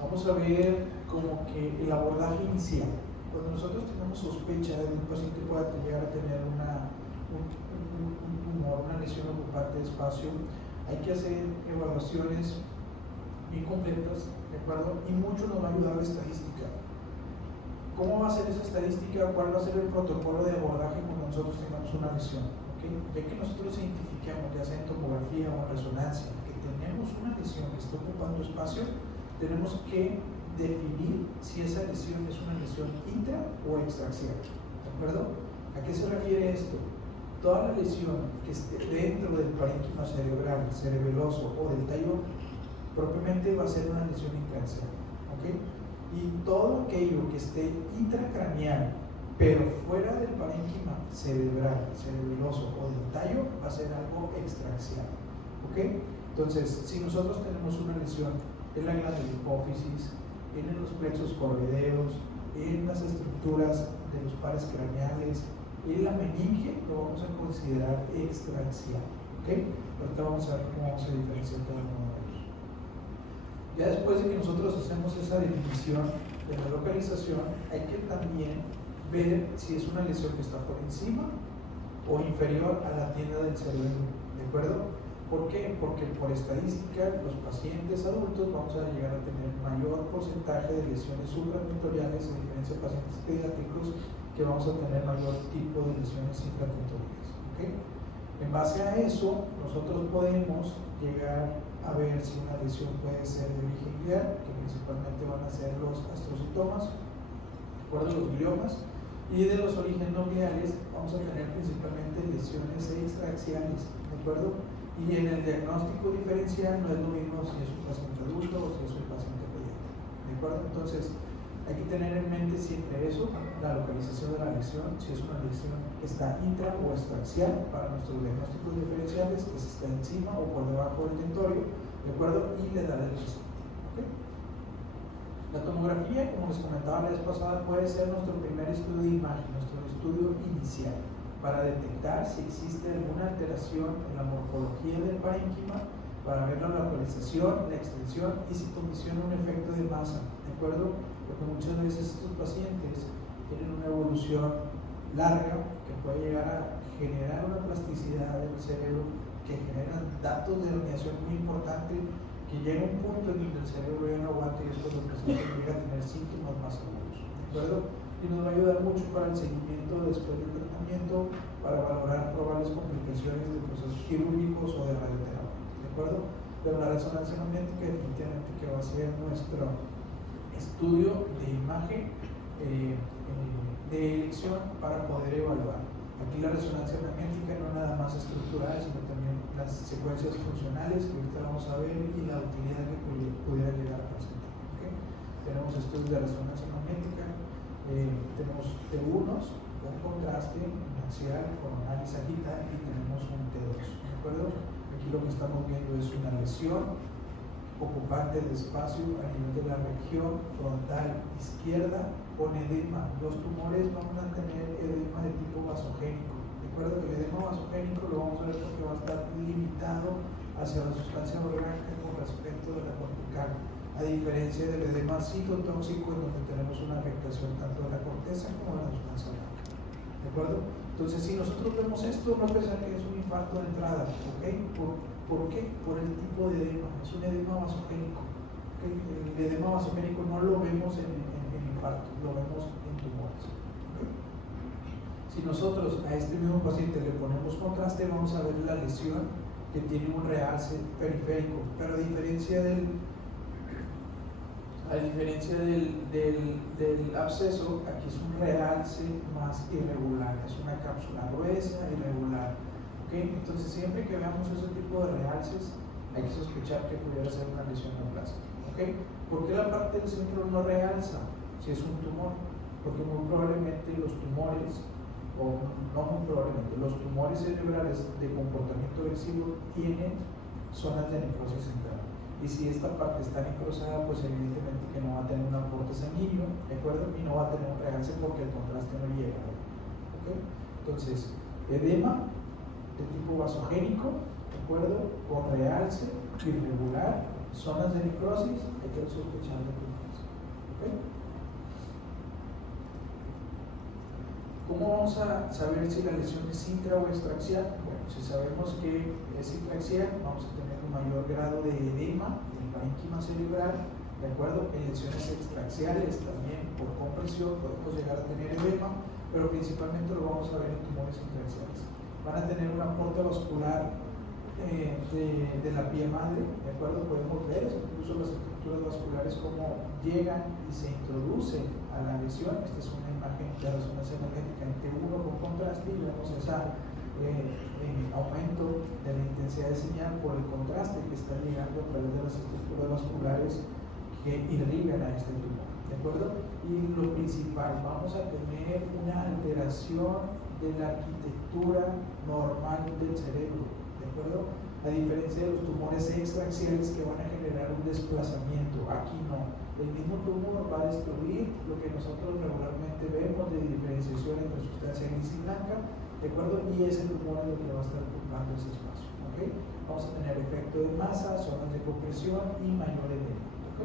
Vamos a ver como que el abordaje inicial. Cuando nosotros tenemos sospecha de que un paciente pueda llegar a tener un tumor, una lesión ocupante de espacio, hay que hacer evaluaciones bien completas, ¿de acuerdo? Y mucho nos va a ayudar la estadística. ¿Cómo va a ser esa estadística? ¿Cuál va a ser el protocolo de abordaje cuando nosotros tengamos una lesión? ¿Okay? Ya que nosotros identifiquemos, ya sea en tomografía o en resonancia, que tenemos una lesión que está ocupando espacio, tenemos que definir si esa lesión es una lesión intra o extraaxial, ¿de acuerdo? ¿A qué se refiere esto? Toda la lesión que esté dentro del parénquima cerebral, cerebeloso o del tallo, propiamente va a ser una lesión intraaxial, ¿ok? Y todo aquello que esté intracraneal, pero fuera del parénquima cerebral, cerebeloso o del tallo, va a ser algo extraaxial, ¿ok? Entonces, si nosotros tenemos una lesión en la glándula hipófisis, en los plexos corvideos, en las estructuras de los pares craneales, en la meninge, lo vamos a considerar extraaxial, ¿ok? Ahorita vamos a ver cómo se diferencia cada uno de ellos. Ya después de que nosotros hacemos esa definición de la localización, hay que también ver si es una lesión que está por encima o inferior a la tienda del cerebro, ¿de acuerdo? ¿Por qué? Porque por estadística los pacientes adultos vamos a llegar a tener mayor porcentaje de lesiones supratentoriales a diferencia de pacientes pediátricos que vamos a tener mayor tipo de lesiones infratentoriales, ¿okay? En base a eso, nosotros podemos llegar a ver si una lesión puede ser de origen glial, que principalmente van a ser los astrocitomas, ¿de acuerdo? Los gliomas, y de los orígenes no gliales vamos a tener principalmente lesiones extraaxiales, ¿de acuerdo? Y en el diagnóstico diferencial no es lo mismo si es un paciente adulto o si es un paciente pediátrico, ¿de acuerdo? Entonces, hay que tener en mente siempre eso, la localización de la lesión, si es una lesión que está intra o extraaxial para nuestros diagnósticos diferenciales, que si está encima o por debajo del tentorio, ¿de acuerdo? Y la edad del paciente, ¿okay? La tomografía, como les comentaba la vez pasada, puede ser nuestro primer estudio de imagen, nuestro estudio inicial, para detectar si existe alguna alteración en la morfología del parénquima, para ver la localización, la extensión y si condiciona un efecto de masa, ¿de acuerdo? Porque muchas veces estos pacientes tienen una evolución larga que puede llegar a generar una plasticidad del cerebro que generan datos de herniación muy importante, que llega un punto en el que el cerebro ya no aguanta y es cuando el paciente llega a tener síntomas más agudos, ¿de acuerdo? Y nos va a ayudar mucho para el seguimiento después del tratamiento, para valorar probables complicaciones de procesos quirúrgicos o de radioterapia, ¿de acuerdo? Pero la resonancia magnética definitivamente que va a ser nuestro estudio de imagen de elección para poder evaluar. Aquí la resonancia magnética no nada más estructural, sino también las secuencias funcionales que ahorita vamos a ver y la utilidad que pudiera llegar a presentar, ¿okay? Tenemos estudios de resonancia magnética. Tenemos T1s con contraste axial, coronal y sagital, y tenemos un T2, ¿de acuerdo? Aquí lo que estamos viendo es una lesión ocupante de espacio a nivel de la región frontal izquierda con edema. Los tumores van a tener edema de tipo vasogénico, ¿de acuerdo? El edema vasogénico lo vamos a ver porque va a estar limitado hacia la sustancia orgánica con respecto de la cortical, a diferencia del edema citotóxico, en donde tenemos una afectación tanto de la corteza como de la sustancia blanca, ¿de acuerdo? Entonces, si nosotros vemos esto, no pensar que es un infarto de entrada, ¿ok? ¿Por qué? Por el tipo de edema, es un edema vasogénico, ¿okay? El edema vasogénico no lo vemos en infarto, lo vemos en tumores, ¿okay? Si nosotros a este mismo paciente le ponemos contraste, vamos a ver la lesión que tiene un realce periférico, pero a diferencia del absceso, aquí es un realce más irregular, es una cápsula gruesa, irregular, ¿okay? Entonces siempre que veamos ese tipo de realces, hay que sospechar que pudiera ser una lesión neoplástica, ¿okay? ¿Por qué la parte del centro no realza si es un tumor? Porque muy probablemente los tumores, o no muy probablemente, los tumores cerebrales de comportamiento agresivo tienen zonas de necrosis central. Y si esta parte está necrosada, pues evidentemente que no va a tener un aporte sanguíneo, ¿de acuerdo? Y no va a tener un realce porque el contraste no llega, ¿okay? Entonces, edema de tipo vasogénico, ¿de acuerdo? Con realce, irregular, zonas de necrosis, hay que sospechar de tumores, ¿okay? ¿Cómo vamos a saber si la lesión es intra o extraaxial? Bueno, si sabemos que es intraaxial, vamos a tener un mayor grado de edema del parénquima cerebral, ¿de acuerdo? En lesiones extraaxiales también por compresión podemos llegar a tener edema, pero principalmente lo vamos a ver en tumores intraaxiales. Van a tener un aporte vascular de la vía madre, ¿de acuerdo? Podemos ver incluso las estructuras vasculares cómo llegan y se introducen a la lesión. Esta es una imagen de resonancia magnética en T1 con contraste y vemos ese aumento de la intensidad de señal por el contraste que está llegando a través de las estructuras vasculares que irrigan a este tumor, ¿de acuerdo? Y lo principal, vamos a tener una alteración de la arquitectura normal del cerebro, ¿de acuerdo? A diferencia de los tumores extraaxiales que van a generar un desplazamiento, aquí no. El mismo tumor va a destruir lo que nosotros regularmente vemos de diferenciación entre sustancia gris y blanca, ¿de acuerdo? Y ese tumor es lo que va a estar ocupando ese espacio, ¿ok? Vamos a tener efecto de masa, zonas de compresión y mayor edema, ¿ok?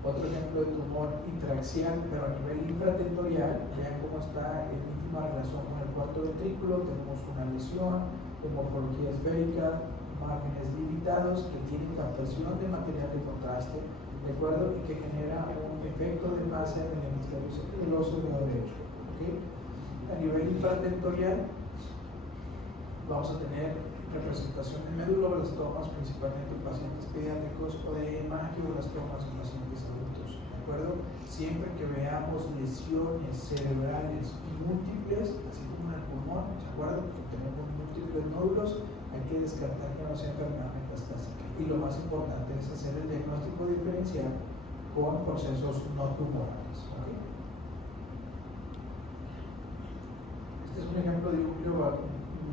Otro ejemplo de tumor intraaxial, pero a nivel infratentorial, vean cómo está en íntima relación con el cuarto ventrículo. Tenemos una lesión de morfología esférica, márgenes limitados que tienen captación de material de contraste, ¿de acuerdo? Y que genera un efecto de masa en el hemisferio cerebeloso del lado derecho. ¿Okay? A nivel infratentorial, vamos a tener representación de meduloblastomas, principalmente en pacientes pediátricos, o de hemangioblastomas en pacientes adultos, ¿de acuerdo? Siempre que veamos lesiones cerebrales múltiples, así como en el pulmón, ¿de acuerdo? Que tenemos múltiples nódulos, hay que descartar que no sea enfermedad metastásica. Y lo más importante es hacer el diagnóstico diferencial con procesos no tumorales. ¿Okay? Este es un ejemplo de un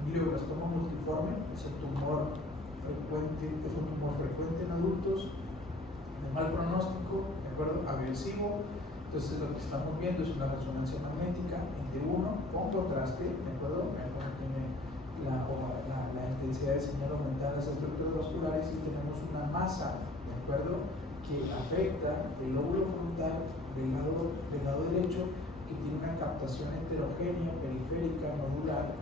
glioblastoma multiforme. Es un tumor frecuente en adultos, de mal pronóstico, ¿de acuerdo? Agresivo. Entonces lo que estamos viendo es una resonancia magnética en T1 con contraste, ¿de acuerdo? Vean cómo tiene la intensidad de señal aumentada en las estructuras vasculares, y tenemos una masa, ¿de acuerdo?, que afecta el lóbulo frontal del lado derecho, que tiene una captación heterogénea, periférica, nodular,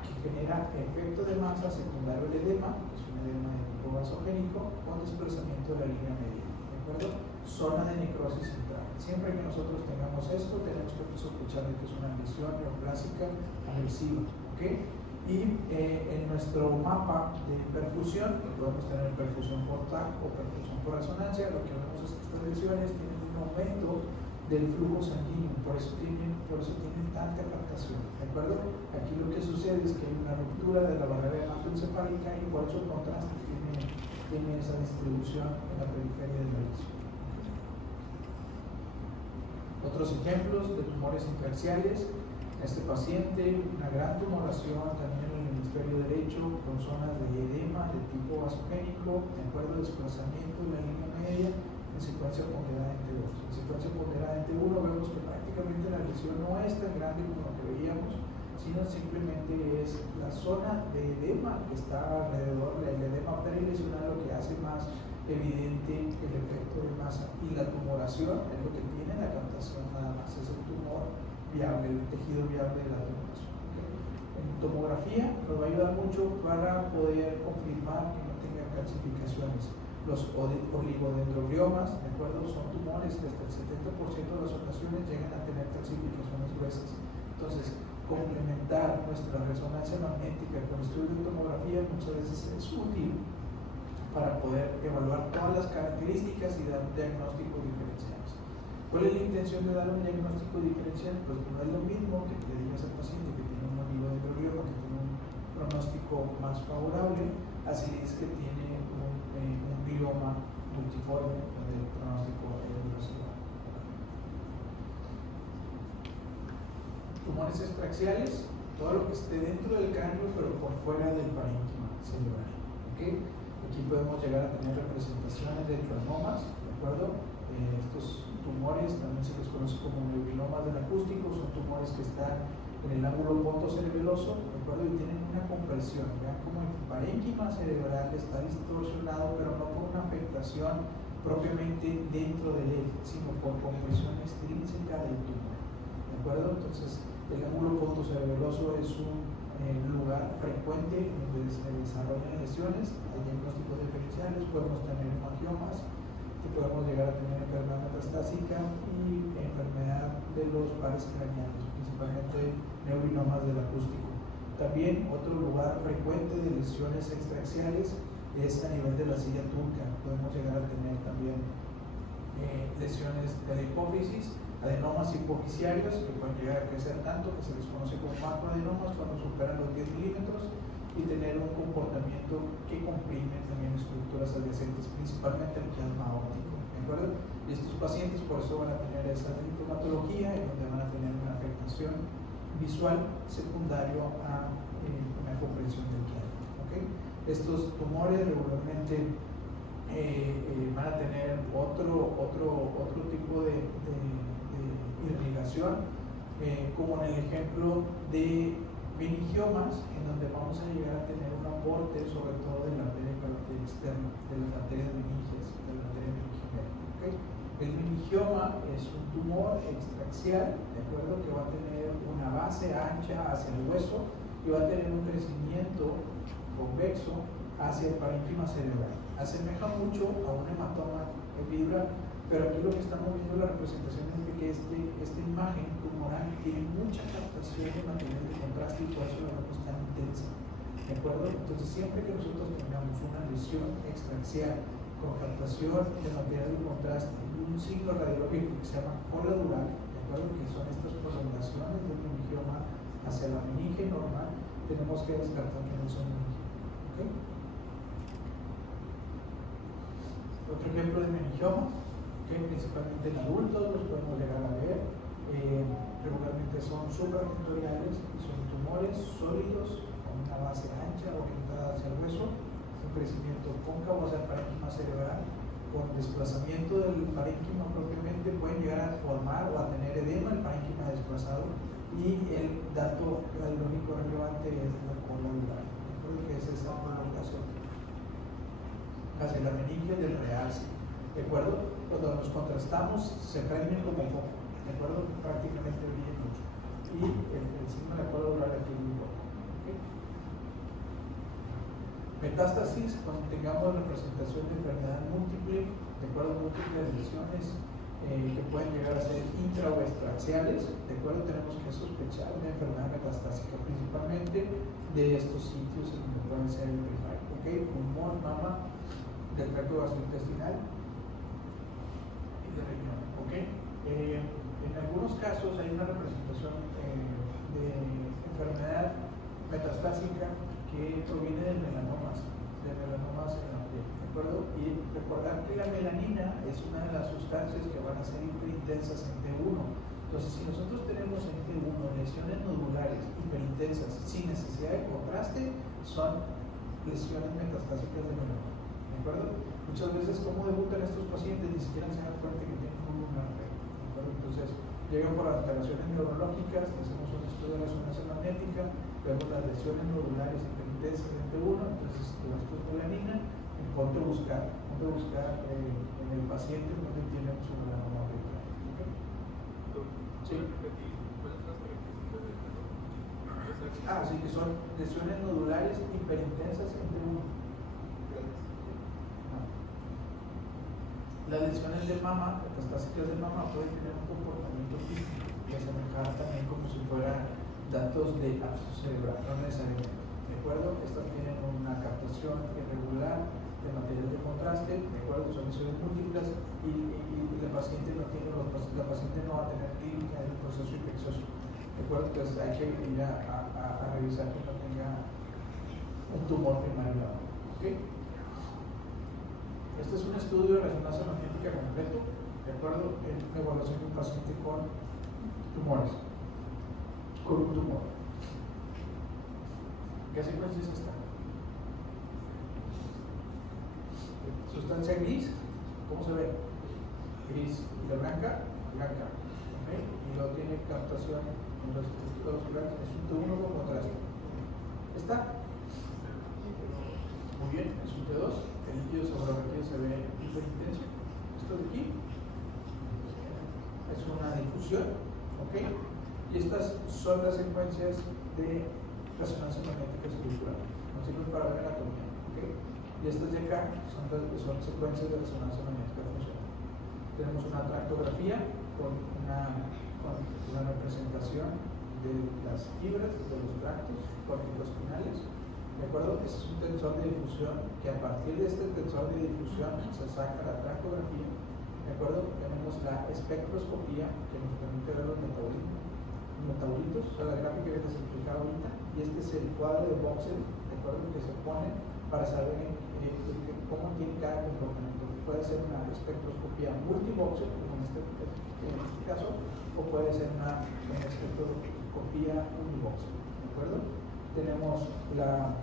que genera efecto de masa secundario al edema, que es un edema de tipo vasogénico, con desplazamiento de la línea media, ¿de acuerdo? Zona de necrosis central. Siempre que nosotros tengamos esto, tenemos que sospechar de que es una lesión neoplásica agresiva, ¿ok? Y en nuestro mapa de perfusión, podemos tener perfusión por TAC o perfusión por resonancia. Lo que vemos es que estas lesiones tienen un aumento del flujo sanguíneo, por eso tienen tanta captación, ¿de acuerdo? Aquí lo que sucede es que hay una ruptura de la barrera hematoencefálica, y por eso el contraste tiene esa distribución en la periferia de la lesión. Otros ejemplos de tumores intraaxiales: este paciente, una gran tumoración también en el hemisferio derecho, con zonas de edema de tipo vasogénico, de acuerdo, desplazamiento de la línea media, en secuencia ponderada en T2. En secuencia ponderada en T1 vemos que prácticamente la lesión no es tan grande como lo que veíamos, sino simplemente es la zona de edema que está alrededor, el edema perilesional, lo que hace más evidente el efecto de masa, y la tumoración es lo que tiene la captación nada más, es el tumor viable, el tejido viable de la tumoración. ¿Okay? En tomografía nos va a ayudar mucho para poder confirmar que no tenga calcificaciones. Los oligodendrogliomas, ¿de acuerdo?, son tumores que hasta el 70% de las ocasiones llegan a tener calcificaciones gruesas. Entonces, complementar nuestra resonancia magnética con estudios de tomografía muchas veces es útil para poder evaluar todas las características y dar diagnósticos diferenciales. ¿Cuál es la intención de dar un diagnóstico diferencial? Pues no es lo mismo que le digas al paciente que tiene un oligodendroglioma, que tiene un pronóstico más favorable, así es que tiene un glioma multiforme, donde el pronóstico es menos igual. Tumores extraaxiales, todo lo que esté dentro del cráneo pero por fuera del parénquima cerebral. ¿Okay? Aquí podemos llegar a tener representaciones de schwannomas, ¿de acuerdo? Estos tumores también se les conoce como neurilomas del acústico, son tumores que están en el ángulo pontocerebeloso, ¿de acuerdo? Y tienen una compresión. Vean cómo el parénquima cerebral está distorsionado, pero no por una afectación propiamente dentro de él, sino por compresión extrínseca del tumor, ¿de acuerdo? Entonces, el ángulo pontocerebeloso es un lugar frecuente en donde se desarrollan lesiones. Hay diagnósticos diferenciales, podemos tener hemangiomas, que podemos llegar a tener enfermedad metastásica y enfermedad de los pares craneales, principalmente neurinomas del acústico. También otro lugar frecuente de lesiones extraaxiales es a nivel de la silla turca. Podemos llegar a tener también lesiones de la hipófisis, adenomas hipofisiarios que pueden llegar a crecer tanto que se les conoce como macroadenomas cuando superan los 10 milímetros, y tener un comportamiento que comprime también estructuras adyacentes, principalmente el plasma óptico, ¿de acuerdo? Y estos pacientes por eso van a tener esa sintomatología, en donde van a tener una afectación visual secundario a una comprensión del diálogo. ¿Okay? Estos tumores regularmente van a tener otro tipo de irrigación, como en el ejemplo de meningiomas, en donde vamos a llegar a tener un aporte sobre todo de la arteria carotídea externa, de las arterias meningias, de la arteria meningial. ¿Okay? El meningioma es un tumor extraaxial, ¿de acuerdo? Que va a tener una base ancha hacia el hueso y va a tener un crecimiento convexo hacia el parénquima cerebral. Asemeja mucho a un hematoma epidural, pero aquí lo que estamos viendo la representación es de que esta imagen tumoral tiene mucha captación de material de contraste y por eso la vemos tan intensa. ¿De acuerdo? Entonces, siempre que nosotros tengamos una lesión extraaxial con captación de material de contraste y un signo radiológico que se llama coladural, ¿de acuerdo? Que son estas prolongaciones del meningioma hacia la meninge normal, tenemos que descartar que no son meningioma. ¿Okay? Otro ejemplo de meningiomas, que principalmente en adultos los podemos llegar a ver, regularmente son supratentoriales y son tumores sólidos con una base ancha orientada hacia el hueso, un crecimiento cóncavo hacia el parénquima cerebral, con desplazamiento del parénquima propiamente pueden llegar a formar o a tener edema el parénquima desplazado, y el dato radiológico relevante es la coladural, que es esa prolongación hacia la meninge del realce. ¿De acuerdo? Cuando nos contrastamos se prenden como foco, ¿de acuerdo? Prácticamente brillan mucho. Y el signo de la coladural aquí es muy poco. ¿Okay? Metástasis, cuando tengamos representación de enfermedad múltiple, de acuerdo, múltiples lesiones que pueden llegar a ser intra o extraaxiales, de acuerdo, tenemos que sospechar una enfermedad metastásica, principalmente de estos sitios en donde pueden ser el primario, ¿ok? Pulmón, mama, del tracto gastrointestinal y de riñón, ¿ok? En algunos casos hay una representación de enfermedad metastásica que proviene de melanomas en la piel, ¿de acuerdo? Y recordar que la melanina es una de las sustancias que van a ser hiperintensas en T1. Entonces, si nosotros tenemos en T1 lesiones nodulares hiperintensas sin necesidad de contraste, son lesiones metastásicas de melanoma, ¿de acuerdo? Muchas veces, ¿cómo debutan estos pacientes? Ni siquiera se dan cuenta que tienen un lunar rey, ¿de acuerdo? Entonces, llegan por alteraciones neurológicas, hacemos un estudio de resonancia magnética, vemos las lesiones nodulares hiperintensas en T1, entonces esto es melanina, y ponte a buscar en el paciente donde tiene su melanoma auricular. ¿Okay? Sí. Sí, que son lesiones nodulares hiperintensas en T1. Las lesiones de mama, metastásicas de mama, pueden tener un comportamiento físico que se asemeja también como si fueran datos de absceso cerebral, no necesariamente. ¿De acuerdo? Estas tienen una captación irregular de material de contraste, ¿de acuerdo? Son lesiones múltiples y la paciente no va a tener clínica del proceso infeccioso. ¿De acuerdo? Entonces hay que ir a revisar que no tenga un tumor primario. ¿Okay? Este es un estudio de resonancia magnética completo, ¿de acuerdo? En la evaluación de un paciente con tumores, con un tumor. ¿Qué secuencia es esta? Sustancia gris, ¿cómo se ve? Gris. ¿Y la blanca? Blanca. ¿Okay? Y luego tiene captación en los testículos blancos, es un T1 con contraste. ¿Está? Muy bien, es un T2. El líquido sabororretido se ve hiperintenso. Esto de aquí es una difusión, ¿ok? Y estas son las secuencias de resonancia magnética circular. Nos sirven para ver anatomía, ¿ok? Y estas de acá son secuencias de resonancia magnética funcional. Tenemos una tractografía con una representación de las fibras de los tractos corticoespinales. ¿De acuerdo? Este es un tensor de difusión que a partir de este tensor de difusión se saca la tractografía. ¿De acuerdo? Tenemos la espectroscopía que nos permite ver los metabolitos, o sea, la gráfica que les explicaba ahorita, y este es el cuadro de Boxer, ¿de acuerdo? Que se pone para saber cómo tiene cada comportamiento. Puede ser una espectroscopía multiboxer, como en este caso, o puede ser una espectroscopía uniboxer, ¿de acuerdo? Tenemos la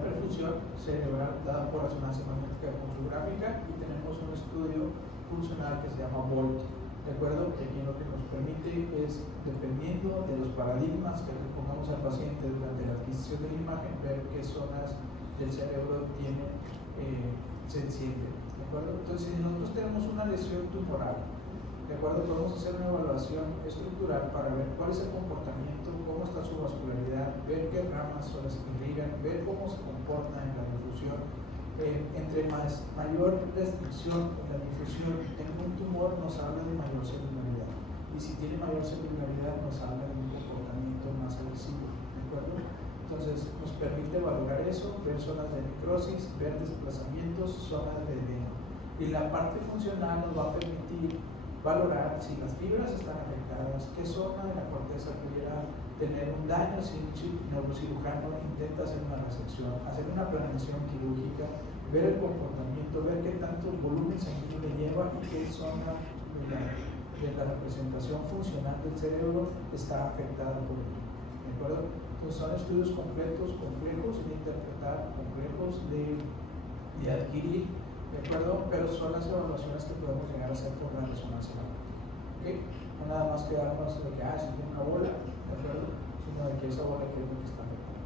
perfusión cerebral dada por resonancia magnética consográfica y tenemos un estudio funcional que se llama VOLT, ¿de acuerdo? Que aquí lo que nos permite es, dependiendo de los paradigmas que le pongamos al paciente durante la adquisición de la imagen, ver qué zonas del cerebro se encienden, ¿de acuerdo? Entonces, si nosotros tenemos una lesión evaluación tumoral. ¿De acuerdo? Podemos hacer una evaluación estructural para ver cuál es el comportamiento, cómo está su vascularidad, ver qué ramas son las que irrigan, ver cómo se comporta en la difusión. Entre mayor restricción en la difusión en un tumor nos habla de mayor celularidad, y si tiene mayor celularidad nos habla de un comportamiento más agresivo. ¿De acuerdo? Entonces nos permite valorar eso, ver zonas de necrosis, ver desplazamientos, zonas de edema. Y la parte funcional nos va a permitir valorar si las fibras están afectadas, qué zona de la corteza pudiera tener un daño si un neurocirujano intenta hacer una resección, hacer una planeación quirúrgica, ver el comportamiento, ver qué tanto volumen sanguíneo le lleva y qué zona de la representación funcional del cerebro está afectada por ello. ¿De acuerdo? Entonces son estudios completos, complejos de interpretar, complejos de adquirir, ¿de acuerdo? Pero son las evaluaciones que podemos llegar a hacer por la resonancia magnética. ¿Okay? No nada más quedarnos de que, si tiene una bola, ¿de acuerdo? Sino de que esa bola que es lo que está afectando.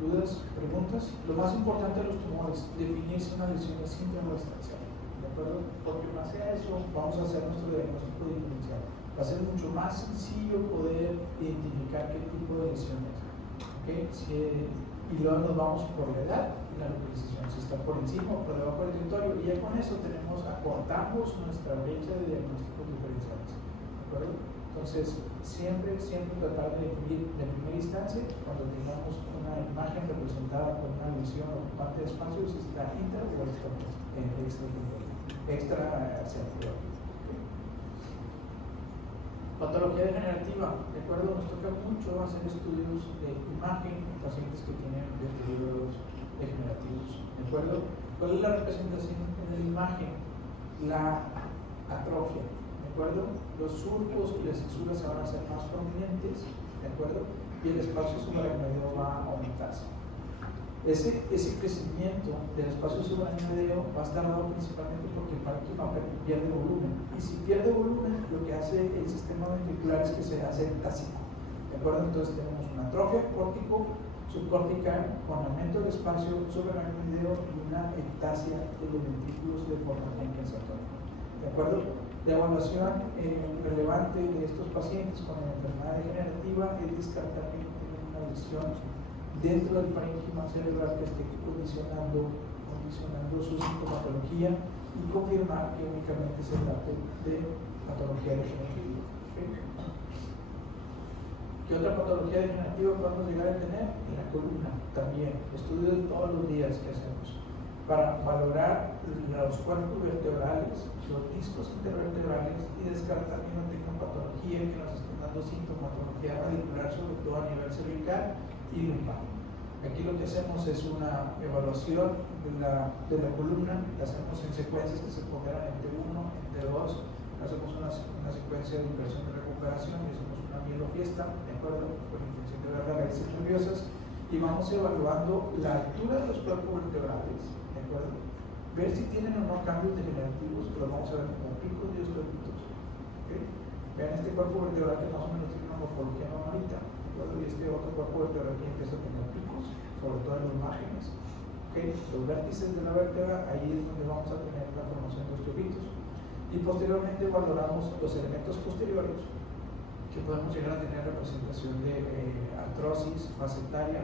¿Dudas? ¿Preguntas? Lo más importante de los tumores, definir si una lesión es simple o extensiva. ¿De acuerdo? Porque en base a eso vamos a hacer nuestro diagnóstico diferencial. Va a ser mucho más sencillo poder identificar qué tipo de lesión es. ¿Okay? Y luego nos vamos por la edad y la localización, si está por encima o por debajo del territorio, y ya con eso acortamos nuestra brecha de diagnósticos diferenciales. ¿De acuerdo? Entonces, siempre tratar de definir de primera instancia, cuando tengamos una imagen representada por una lesión ocupante de espacio, si está intra o extra central. Patología degenerativa, ¿de acuerdo? Nos toca mucho hacer estudios de imagen en pacientes que tienen deterioros degenerativos, ¿de acuerdo? ¿Cuál es la representación en la imagen? La atrofia, ¿de acuerdo? Los surcos y las fisuras se van a hacer más prominentes, ¿de acuerdo? Y el espacio subaracnoideo va a aumentarse. Ese crecimiento del espacio subaracnoideo va a estar dado principalmente porque el parénquima pierde volumen, y si pierde volumen, lo que hace el sistema ventricular es que se hace tásico, ¿de acuerdo? Entonces tenemos una atrofia córtico subcortical con aumento del espacio subaracnoideo y una ectasia de los ventrículos de forma compensatoria. ¿De acuerdo? La evaluación relevante de estos pacientes con la enfermedad degenerativa es descartar que no tienen una lesión dentro del parénquima cerebral que esté condicionando su sintomatología, y confirmar que únicamente se trate de patología degenerativa. ¿Qué otra patología degenerativa podemos llegar a tener? En la columna también, estudios todos los días que hacemos para valorar los cuerpos vertebrales, los discos intervertebrales, y descartar que no tengan patología, que nos estén dando sintomatología radicular, sobre todo a nivel cervical y lumbar. Aquí lo que hacemos es una evaluación de la columna, la hacemos en secuencias que se ponderan entre 1, entre 2, hacemos una secuencia de inversión de recuperación y hacemos una mielofiesta, ¿de acuerdo? Con intención de ver las raíces nerviosas, y vamos evaluando la altura de los cuerpos vertebrales, ¿de acuerdo? Ver si tienen o no cambios degenerativos, que los vamos a ver como picos y osteopitos. ¿Okay? Vean este cuerpo vertebral que más o menos tiene una morfología normalita, y este otro cuerpo vertebral que empieza a tener picos, sobre todo en los márgenes. ¿Okay? Los vértices de la vértebra, ahí es donde vamos a tener la formación de osteopitos. Y posteriormente valoramos los elementos posteriores, que podemos llegar a tener representación de artrosis facetaria,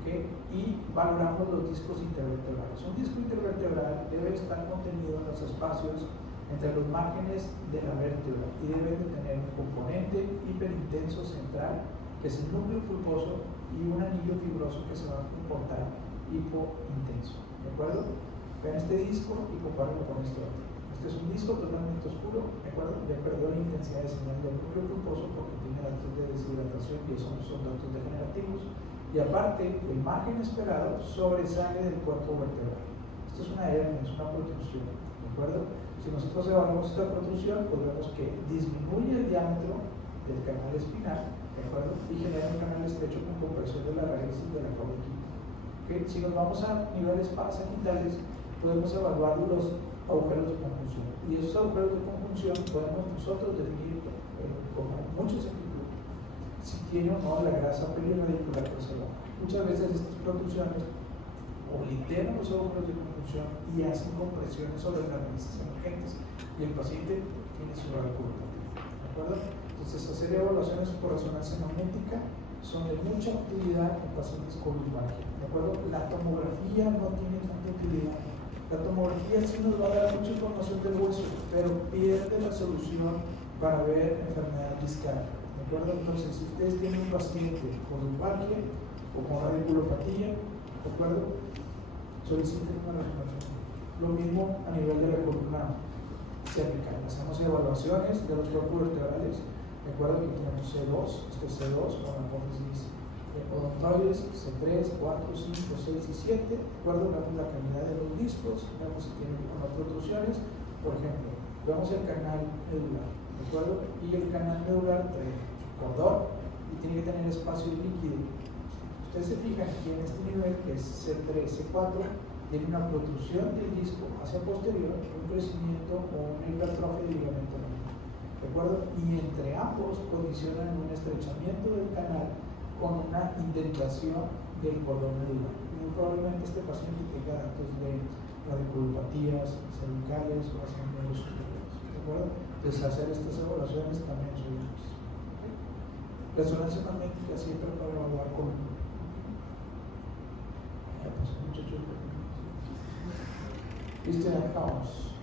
¿okay? Y valoramos los discos intervertebrales. Un disco intervertebral debe estar contenido en los espacios entre los márgenes de la vértebra y debe de tener un componente hiperintenso central, que es el núcleo pulposo, y un anillo fibroso que se va a comportar hipointenso. ¿De acuerdo? Vean este disco y compárenlo con este otro. Este es un disco totalmente oscuro, ¿de acuerdo? Ya perdió la intensidad de señal del núcleo pulposo porque tiene datos de deshidratación, y esos son datos degenerativos. Y aparte, el margen esperado sobresale del cuerpo vertebral. Esto es una hernia, es una protrusión, ¿de acuerdo? Si nosotros evaluamos esta protrusión, pues vemos que disminuye el diámetro del canal espinal, ¿de acuerdo? Y genera un canal estrecho con compresión de las raíces de la caudequina. ¿Okay? Si nos vamos a niveles parasagiitales, podemos evaluar los agujeros de conjunción. Y esos agujeros de conjunción podemos nosotros definir con mucha exactitud si tiene o no la grasa perirradicular preservada. Muchas veces estas protrusiones obliteran los agujeros de conjunción y hacen compresiones sobre las raíces emergentes y el paciente tiene su valvulopatía. ¿De acuerdo? Entonces, hacer evaluaciones por resonancia magnética son de mucha utilidad en pacientes con lumbalgia. ¿De acuerdo? La tomografía no tiene tanta utilidad. La tomografía sí nos va a dar mucha información del hueso, pero pierde la solución para ver enfermedad discal. ¿De acuerdo? Entonces, si ustedes tienen un paciente con lumbalgia o con radiculopatía, ¿de acuerdo? Soliciten una resonancia. Lo mismo a nivel de la columna cervical. Hacemos evaluaciones de los cuerpos vertebrales. Recuerda que tenemos C2, C2 con apófisis odontoides, C3, 4, 5, 6 y 7. Recuerda, vemos la cavidad de los discos, vemos si tienen algunas protrusiones. Por ejemplo, vemos el canal medular, ¿de acuerdo? Y el canal medular trae su cordón y tiene que tener espacio líquido. Ustedes se fijan que en este nivel, que es C3, C4, tiene una protrusión del disco hacia posterior, un crecimiento o una hipertrofia del ligamento medular. ¿De acuerdo? Y entre ambos condicionan un estrechamiento del canal con una indentación del cordón medular. Muy probablemente este paciente tenga datos de radiculopatías cervicales o hacia miembros superiores. ¿De acuerdo? Entonces, hacer estas evaluaciones también son útiles. Resonancia magnética siempre para evaluar columna. Ya pasó, muchachos. Listo, ya acabamos.